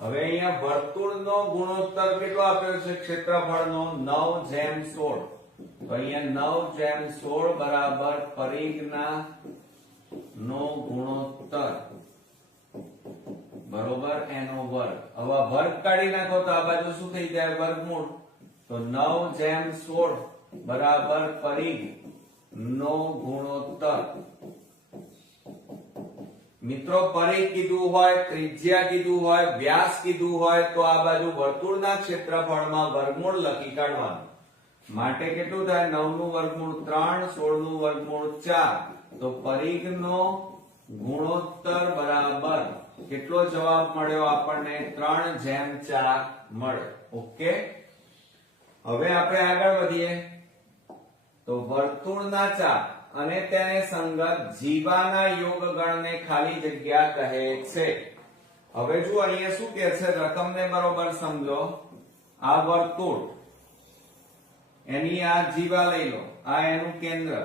હવે અહીંયા વર્તુળનો ગુણોત્તર કેટલો આપ્યો છે? ક્ષેત્રફળનો 9/16. તો અહીંયા 9/16 બરાબર પરિઘના નો ગુણોત્તર બરોબર એનો વર્ગ. હવે વર્ગ કાઢી નાખો તો આ બાજુ શું થઈ જાય? વર્ગમૂળ. તો 9/16 બરાબર પરિઘ નો ગુણોત્તર. મિત્રો પરિઘ કીધું હોય, ત્રિજ્યા કીધું હોય, વ્યાસ કીધું હોય તો આ બાજુ વર્તુળના ક્ષેત્રફળમાં વર્ગમૂળ લખી કાઢવાનું. માટે કેટલું થાય? 9 નું વર્ગમૂળ 3, 16 નું વર્ગમૂળ 4. તો પરિઘનો ગુણોત્તર બરાબર કેટલો જવાબ મળ્યો આપણને? 3/4 મળ્યો. ઓકે હવે આપણે આગળ વધીએ. તો વર્તુળના ચાપ અને તેને સંગત જીવાના યોગગણને ખાલી જગ્યા કહે છે. હવે જો અહીંયા શું કહે છે? રકમને બરોબર સમજો. આ વર્તુળ એની આ જીવા લઈ લો. આ એનું કેન્દ્ર.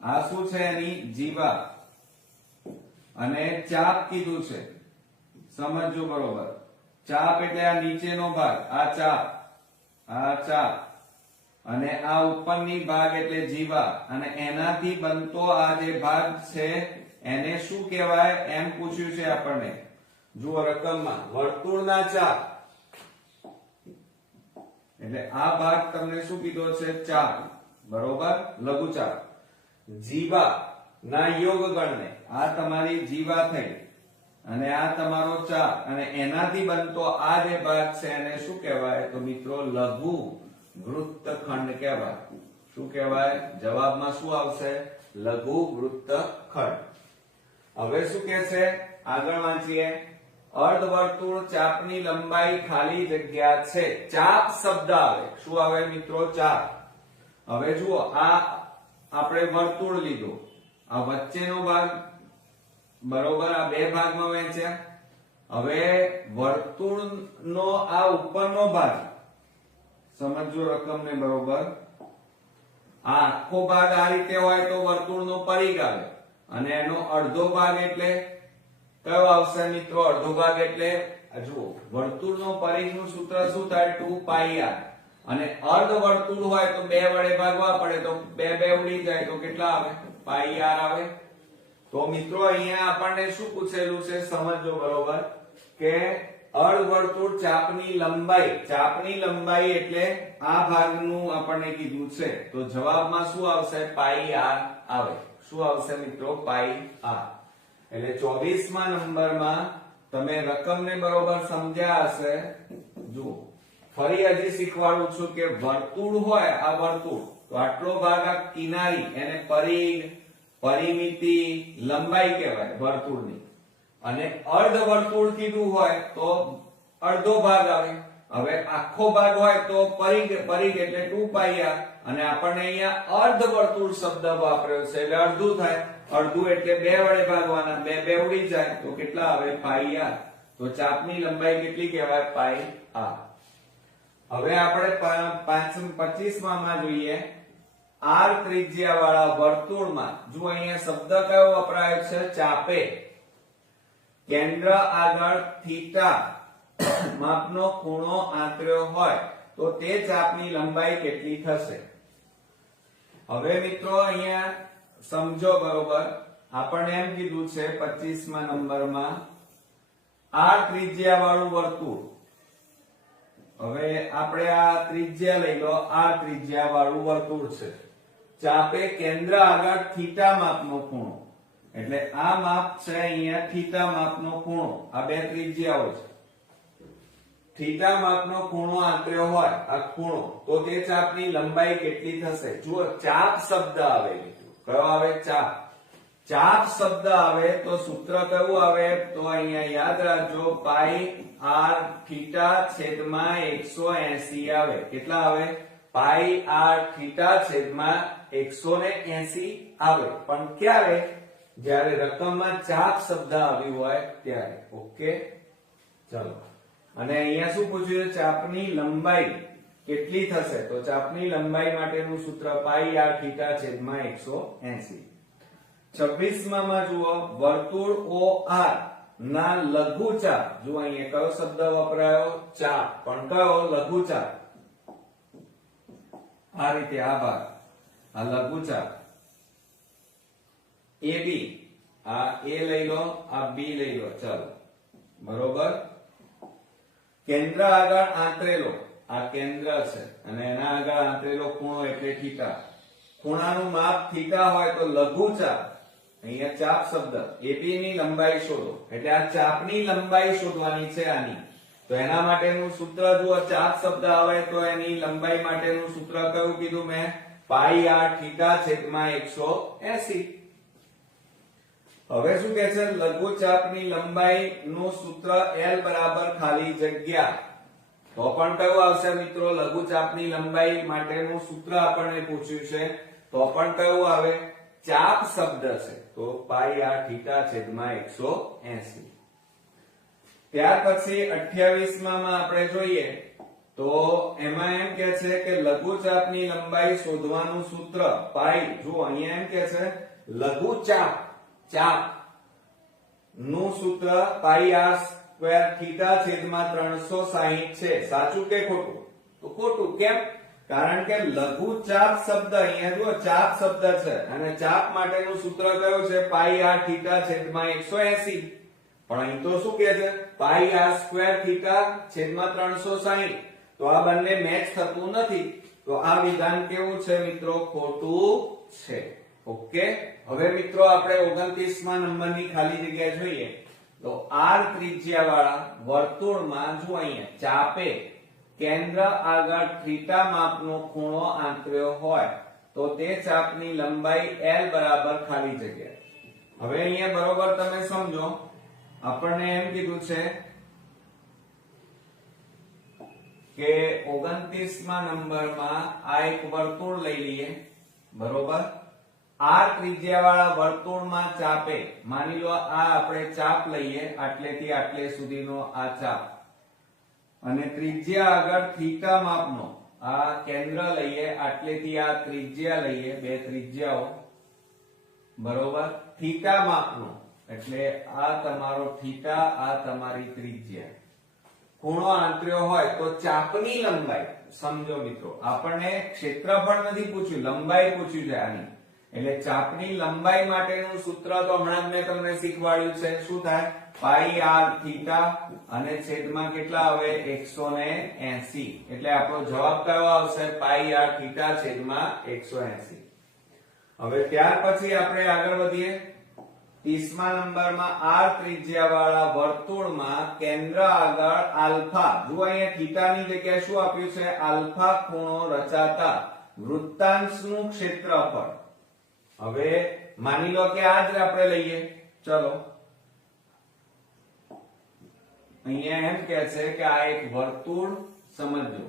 આ શું છે? એની જીવા. અને ચાપ કીધું છે. સમજજો બરોબર. ચાપ એટલે આ નીચેનો ભાગ. આ ચાપ. આ ચાપ અને આ ઉપરની ભાગ એટલે જીવા. અને એનાથી બનતો આ જે ભાગ છે એને શું કહેવાય એમ પૂછ્યું છે આપણને. જુઓ રકમમાં વર્તુળના ચાપ એટલે આ ભાગ તમને શું કીધો છે? ચાપ. બરોબર લઘુચાપ. જીવા ના યોગગણને આ તમારી જીવા થઈ અને આ તમારો ચાપ અને એનાથી બનતો આ જે ભાગ છે એને શું કહેવાય? તો મિત્રો લઘુ વૃત્તખંડ કહેવાય. શું કહેવાય? જવાબમાં શું આવશે? લઘુ વૃત્તખંડ. હવે શું કે છે આગળ વાંચીએ. અર્ધવર્તુળ ચાપની લંબાઈ ખાલી જગ્યા છે. ચાપ શબ્દ આવે. શું આવે મિત્રો? ચાપ. હવે જુઓ, આ આપણે વર્તુળ લીધું, આ વચ્ચેનો ભાગ બરોબર, આ બે ભાગમાં વહેંચ્યા. હવે વર્તુળનો આ ઉપરનો ભાગ સમજો રકમને બરોબર. આ આખો ભાગ આ રીતે હોય તો વર્તુળનો પરિઘ આવે, અને એનો અડધો ભાગ એટલે કયો આવશે મિત્રો? અડધો ભાગ એટલે જુઓ, વર્તુળનો પરિઘનું સૂત્ર શું થાય? 2πr. અને અર્ધ વર્તુળ હોય તો બે વડે ભાગવા પડે તો બે બે ઉડી જાય તો કેટલા આવે? πr આવે. તો મિત્રો અહીંયા આપણને શું પૂછેલું છે સમજો બરોબર, કે અર્ધવર્તુળ ચાપની લંબાઈ. ચાપની લંબાઈ એટલે આ ભાગનું આપણને કીધું છે, તો જવાબમાં શું આવશે? πr આવે. શું આવશે મિત્રો? πr. એટલે 24મા નંબરમાં તમે રકમને બરોબર સમજ્યા હશે. જુઓ, ફરી હજી શીખવાડું છું કે વર્તુળ હોય, આ વર્તુળ, તો આટલો ભાગ આ કિનારી, એને પરિઘ, પરિમિતિ, લંબાઈ કહેવાય વર્તુળની. અને અર્ધવર્તુળ કીધું હોય તો અડધો ભાગ આવે. હવે આખો ભાગ હોય તો પરિઘ એટલે 2πr. અને આપણને અહીંયા અર્ધવર્તુળ શબ્દ વાપર્યો છે એટલે અડધું થાય. અડધું એટલે બે વડે ભાગવાના, બે બે ઉડી જાય તો કેટલા આવે? πr. તો ચાપની લંબાઈ કેટલી કહેવાય? πr. હવે આપણે 25માં જોઈએ. r ત્રિજ્યા વાળા વર્તુળમાં જો અહીંયા શબ્દ કયો વપરાયો છે? ચાપે. કેન્દ્ર આગળ થીટા માપનો ખૂણો આંતર્યો હોય તો તે ચાપની લંબાઈ કેટલી થશે? હવે મિત્રો અહીંયા સમજો બરોબર, આપણને એમ કીધું છે 25મા નંબરમાં r ત્રિજ્યા વાળું વર્તુળ. હવે આપણે આ ત્રિજ્યા લઈ લો, આ ત્રિજ્યા વાળું વર્તુળ છે. ચાપે કેન્દ્ર આગળ થીટા માપનો ખૂણો, એટલે આ માપ છે અહીંયા થીટા માપનો ખૂણો. આ બે ત્રિજ્યાઓ છે. થીટા માપનો ખૂણો આંતર્યો હોય, આ ખૂણો, તો તે ચાપની લંબાઈ કેટલી થશે? જુઓ, ચાપ શબ્દ આવે. કયો આવે? ચાપ. ચાપ શબ્દ આવે તો સૂત્ર કયું આવે? તો અહીંયા યાદ રાખજો, πr થીટા છેદમાં 180 આવે. કેટલા આવે? πr થીટા છેદમાં 180 આવે. પણ ક્યારે? જ્યારે રકમમાં ચાપ શબ્દ આવ્યું હોય ત્યારે. ઓકે, ચલો. અને અહીંયા શું પૂછ્યું? ચાપની લંબાઈ કેટલી થશે? તો ચાપની લંબાઈ માટેનું સૂત્ર πr થીટા છેદમાં 180. 26માં જુઓ, વર્તુળ OR ના લઘુચાપ. જુઓ અહીંયા કયો શબ્દ વપરાયો? ચાપ. પણ કયો? લઘુચાપ. આ રીતે આ ભાગ, આ લઘુચાપ AB. આ A લઈ લો, આ B લઈ લો. ચાલો, બરોબર. કેન્દ્ર આગળ આંતરેલો, આ કેન્દ્ર છે, અને એના આગળ આંતરેલો ખૂણો એટલે થીટા. ખૂણાનું માપ થીટા હોય તો લઘુચાપ. અહીંયા ચાપ શબ્દ, AB ની લંબાઈ શોધો. એટલે આ ચાપની લંબાઈ શોધવાની છે આની. તો એના માટેનું સૂત્ર જુઓ, ચાપ શબ્દ આવે તો એની લંબાઈ માટેનું સૂત્ર કયું કીધું મેં? πr થીટા છેદમાં 180. હવે શું કહે છે? લઘુચાપની લંબાઈ નું સૂત્ર L બરાબર ખાલી જગ્યા. તો પણ કયું આવશે મિત્રો? લઘુચાપની લંબાઈ માટેનું સૂત્ર આપણને પૂછ્યું છે, તો પણ કયું આવે? ચાપ શબ્દ છે, તો πr થીટા છેદમાં 180. ત્યાર પછી 28માં આપણે જોઈએ તો એમાં એમ કે છે કે લઘુચાપની લંબાઈ શોધવાનું સૂત્ર પાઈ. જો અહીંયા એમ કે છે લઘુચાપ, ચાપ નું સૂત્ર πr સ્ક્વેર થીટા છેદમાં 360 છે. સાચું કે ખોટું? તો ખોટું. કેમ? કારણ કે લઘુચાપ શબ્દ, અહીંયા જુઓ ચાપ શબ્દ છે અને ચાપ માટેનું સૂત્ર કયું છે? πr થીટા છેદમાં 180. પણ અહીં તો શું કે છે? πr સ્ક્વેર થીટા છેદમાં 360. તો આ બંને મેચ થતું નથી. તો આ વિધાન કેવું છે મિત્રો? ખોટું છે. ઓકે. હવે મિત્રો આપણે 29મા નંબરની ખાલી જગ્યા જોઈએ તો r ત્રિજ્યા વાળા વર્તુળમાં જો અહીંયા ચાપે કેન્દ્ર આગળ થીટા માપનો ખૂણો આંતર્યો હોય તો તે ચાપની લંબાઈ L બરાબર ખાલી જગ્યા. હવે અહીંયા બરોબર તમે સમજો, આપણને એમ કીધું છે કે 29મા નંબરમાં આ એક વર્તુળ લઈ લઈએ, બરોબર. R ત્રિજ્યા વાળા વર્તુળમાં ચાપે, માની લો આ આપણે ચાપ લઈએ, આટલેથી આટલે સુધીનો આ ચાપ, અને ત્રિજ્યા આગળ થીટા માપનો આ કેન્દ્ર લઈએ, આટલેથી આ ત્રિજ્યા લઈએ, બે ત્રિજ્યાઓ, બરોબર. થીટા માપનો એટલે આ તમારો થીટા, આ તમારી ત્રિજ્યા. ખૂણો આંતર્યો હોય તો ચાપની લંબાઈ, સમજો મિત્રો, આપણને ક્ષેત્રફળ નથી પૂછ્યું, લંબાઈ પૂછ્યું છે આની. એટલે ચાપની લંબાઈ માટેનું સૂત્ર તો હમણાં જ મેં તમને શીખવાડ્યું છે. શું થાય? પાઈ આર થીટા અને છેદમાં કેટલા આવે? 180. એટલે આપણો જવાબ કયો આવશે? પાઈ આર થીટા છેદમાં 180. હવે ત્યાર પછી આપણે આગળ વધીએ. 30મા નંબરમાં R ત્રિજ્યા વાળા વર્તુળમાં કેન્દ્ર આગળ આલ્ફા, જો અહીંયા થીટાની જગ્યાએ શું આપ્યું છે? આલ્ફા ખૂણો રચાતા વૃત્તાંશનું ક્ષેત્રફળ. હવે માની લો કે આ જ આપણે લઈએ, ચલો. અહીંયા એમ કે છે કે આ એક વર્તુળ, સમજો,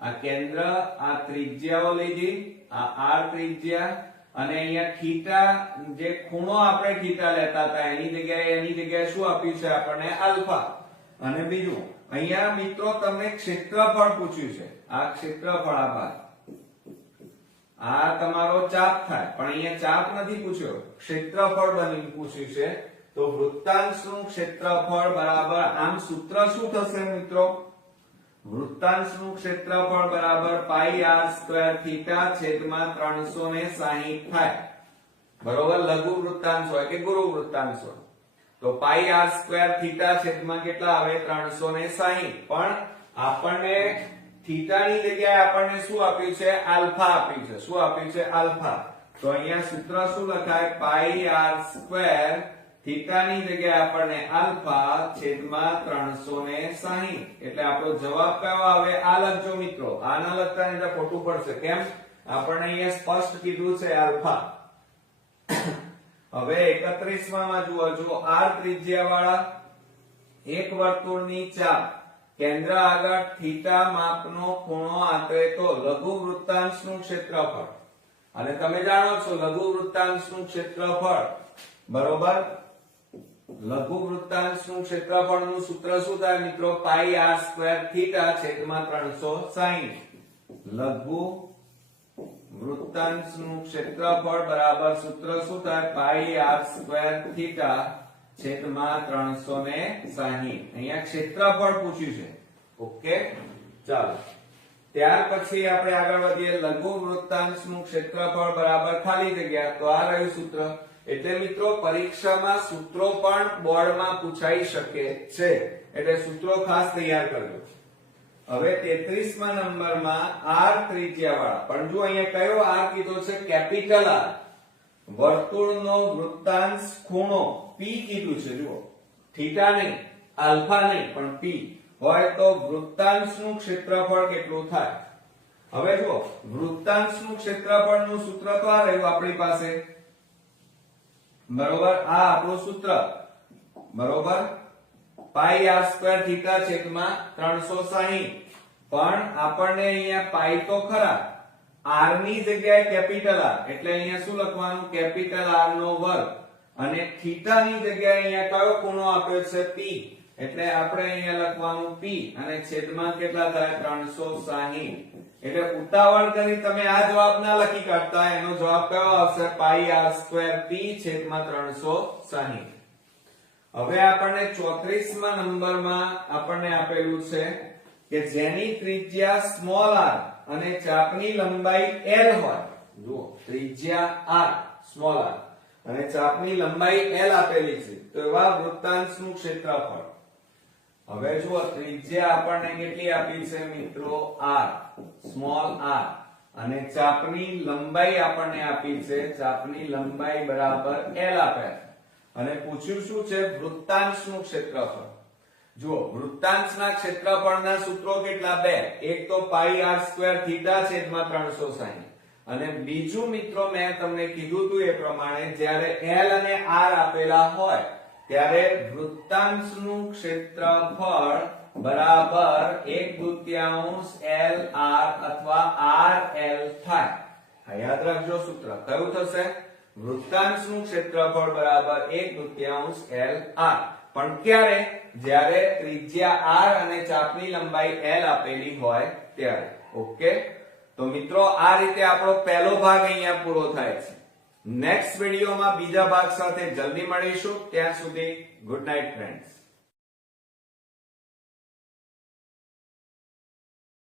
આ કેન્દ્ર, આ ત્રિજ્યાઓ લીધી, આ R ત્રિજ્યા, અને અહીંયા થીટા, જે ખૂણો આપણે થીટા લેતા હતા એની જગ્યાએ શું આપ્યું છે આપણને? આલ્ફા. અને બીજું અહીંયા મિત્રો તમને ક્ષેત્રફળ પૂછ્યું છે. આ ક્ષેત્રફળ, આ ભાગ, આ તમારો ચાપ થાય, પણ અહીંયા ચાપ નથી પૂછ્યો, ક્ષેત્રફળ બની પૂછ્યું છે. તો વૃત્તાંશનું ક્ષેત્રફળ બરાબર, આમ સૂત્ર શું થશે મિત્રો? વૃત્તાંશનું ક્ષેત્રફળ બરાબર પાઈ આર સ્ક્વેર થીટા છેદમાં 360 થાય, બરોબર. લઘુ વૃત્તાંશ હોય કે ગુરુ વૃત્તાંશ હોય તો પાઈ આર સ્ક્વેર થીટા છેદમાં કેટલા આવે? 360. પણ આપણને થીટાની જગ્યાએ આપણને શું આપ્યું છે? આલ્ફા આપ્યું છે. શું આપ્યું છે? આલ્ફા. તો અહીંયા સૂત્ર શું લખાય? પાઈ આર સ્ક્વેર થીટાની જગ્યાએ આપણને આલ્ફા છેદમાં 360. એટલે આપણો જવાબ કયો આવે? આ લખજો મિત્રો, આ ના લખતા નહીં તો ખોટું પડશે. કેમ? આપણને અહીંયા સ્પષ્ટ કીધું છે આલ્ફા. હવે 31માં જુઓ, જો R ત્રિજ્યા વાળા એક વર્તુળની ચાપ કેન્દ્ર આગળ થીટા માપનો ખૂણો આંતરે તો લઘુ વૃત્તાંશનું ક્ષેત્રફળ. અને તમે જાણો છો લઘુ વૃત્તાંશનું ક્ષેત્રફળ, બરોબર. લઘુ વૃત્તાંશનું ક્ષેત્રફળનું સૂત્ર શું થાય મિત્રો? પાઈ આર સ્ક્વેર થીટા છેદમાં 360. લઘુ વૃત્તાંશનું ક્ષેત્રફળ બરાબર સૂત્ર શું થાય? પાઈ આર સ્ક્વેર થીટા છેદમાં 360. અહીંયા ક્ષેત્રફળ પૂછ્યું છે. ઓકે, ચાલો. ત્યાર પછી આપણે આગળ વધીએ. લઘુ વૃત્તાંશનું ક્ષેત્રફળ બરાબર ખાલી જગ્યા. તો આ રહ્યું સૂત્ર. એટલે મિત્રો પરીક્ષામાં સૂત્રો પણ બોર્ડમાં પૂછાઈ શકે છે, એટલે સૂત્રો ખાસ તૈયાર કરજો. હવે 33મા નંબરમાં R ત્રિજ્યા વાળા, પણ જો અહીંયા કયો R કીધો છે? Capital R. વર્તુળનો વૃત્તાંશ ખૂણો P કીધું છે. જુઓ, થીટા નહીં, આલ્ફા નહીં, પણ P હોય તો વૃત્તાંશનું ક્ષેત્રફળ કેટલું થાય? હવે જુઓ, વૃત્તાંશનું ક્ષેત્રફળનું સૂત્ર તો આ રહ્યું આપણી પાસે, બરોબર. આ આપણું સૂત્ર, બરોબર. પાઈ આર સ્ક્વેર થીટા છેદમાં 360. પણ આપણને અહીંયા પાઈ તો ખરા, R ની જગ્યાએ કેપિટલ R, એટલે અહીંયા શું લખવાનું? કેપિટલ R નો વર્ગ. અને થીટા ની જગ્યાએ અહીંયા કયો ખૂણો આપ્યો છે? P. એટલે આપણે અહીંયા લખવાનું P, અને છેદમાં કેટલા થાય? 360. એટલે ઉતાવળ કરી તમે આ જવાબ ના લખી કાઢતા, એનો જવાબ કયો આવશે? પાઈ આર સ્ક્વેર P છેદમાં 360. હવે આપણને 34મા નંબરમાં આપણને આપેલું છે કે જેની ત્રિજ્યા સ્મોલ r અને ચાપની લંબાઈ L હોય. જુઓ, ત્રિજ્યા r સ્મોલ r અને ચાપની લંબાઈ L આપેલી છે, તો એવા વૃત્તાંશનું ક્ષેત્રફળ. હવે જુઓ, ત્રિજ્યા આપણને કેટલી આપી છે મિત્રો? r, સ્મોલ r, અને ચાપની લંબાઈ આપણને આપી છે, ચાપની લંબાઈ બરાબર L આપે છે. અને પૂછ્યું શું છે? વૃત્તાંશનું ક્ષેત્રફળ. જુઓ, વૃત્તાંશના ક્ષેત્રફળના સૂત્રો કેટલા? બે. એક તો પાઈ આર સ્ક્વેર થીટા છેદમાં 360, અને બીજું મિત્રો મેં તમને કીધું હતું એ પ્રમાણે જ્યારે L અને R આપેલા હોય ત્યારે વૃત્તાંશનું ક્ષેત્રફળ બરાબર 1/2 LR અથવા RL થાય. આ યાદ રાખજો સૂત્ર કયું થશે? વૃત્તાંશનું ક્ષેત્રફળ બરાબર 1/2 LR. પણ ક્યારે? જ્યારે ત્રિજ્યા R અને ચાપની લંબાઈ L આપેલી હોય ત્યારે. ઓકે, તો મિત્રો આ રીતે આપણો પહેલો ભાગ અહીંયા પૂરો થાય છે. નેક્સ્ટ વિડીયોમાં બીજા ભાગ સાથે જલ્દી મળીશું. ત્યાં સુધી ગુડ નાઇટ ફ્રેન્ડ્સ.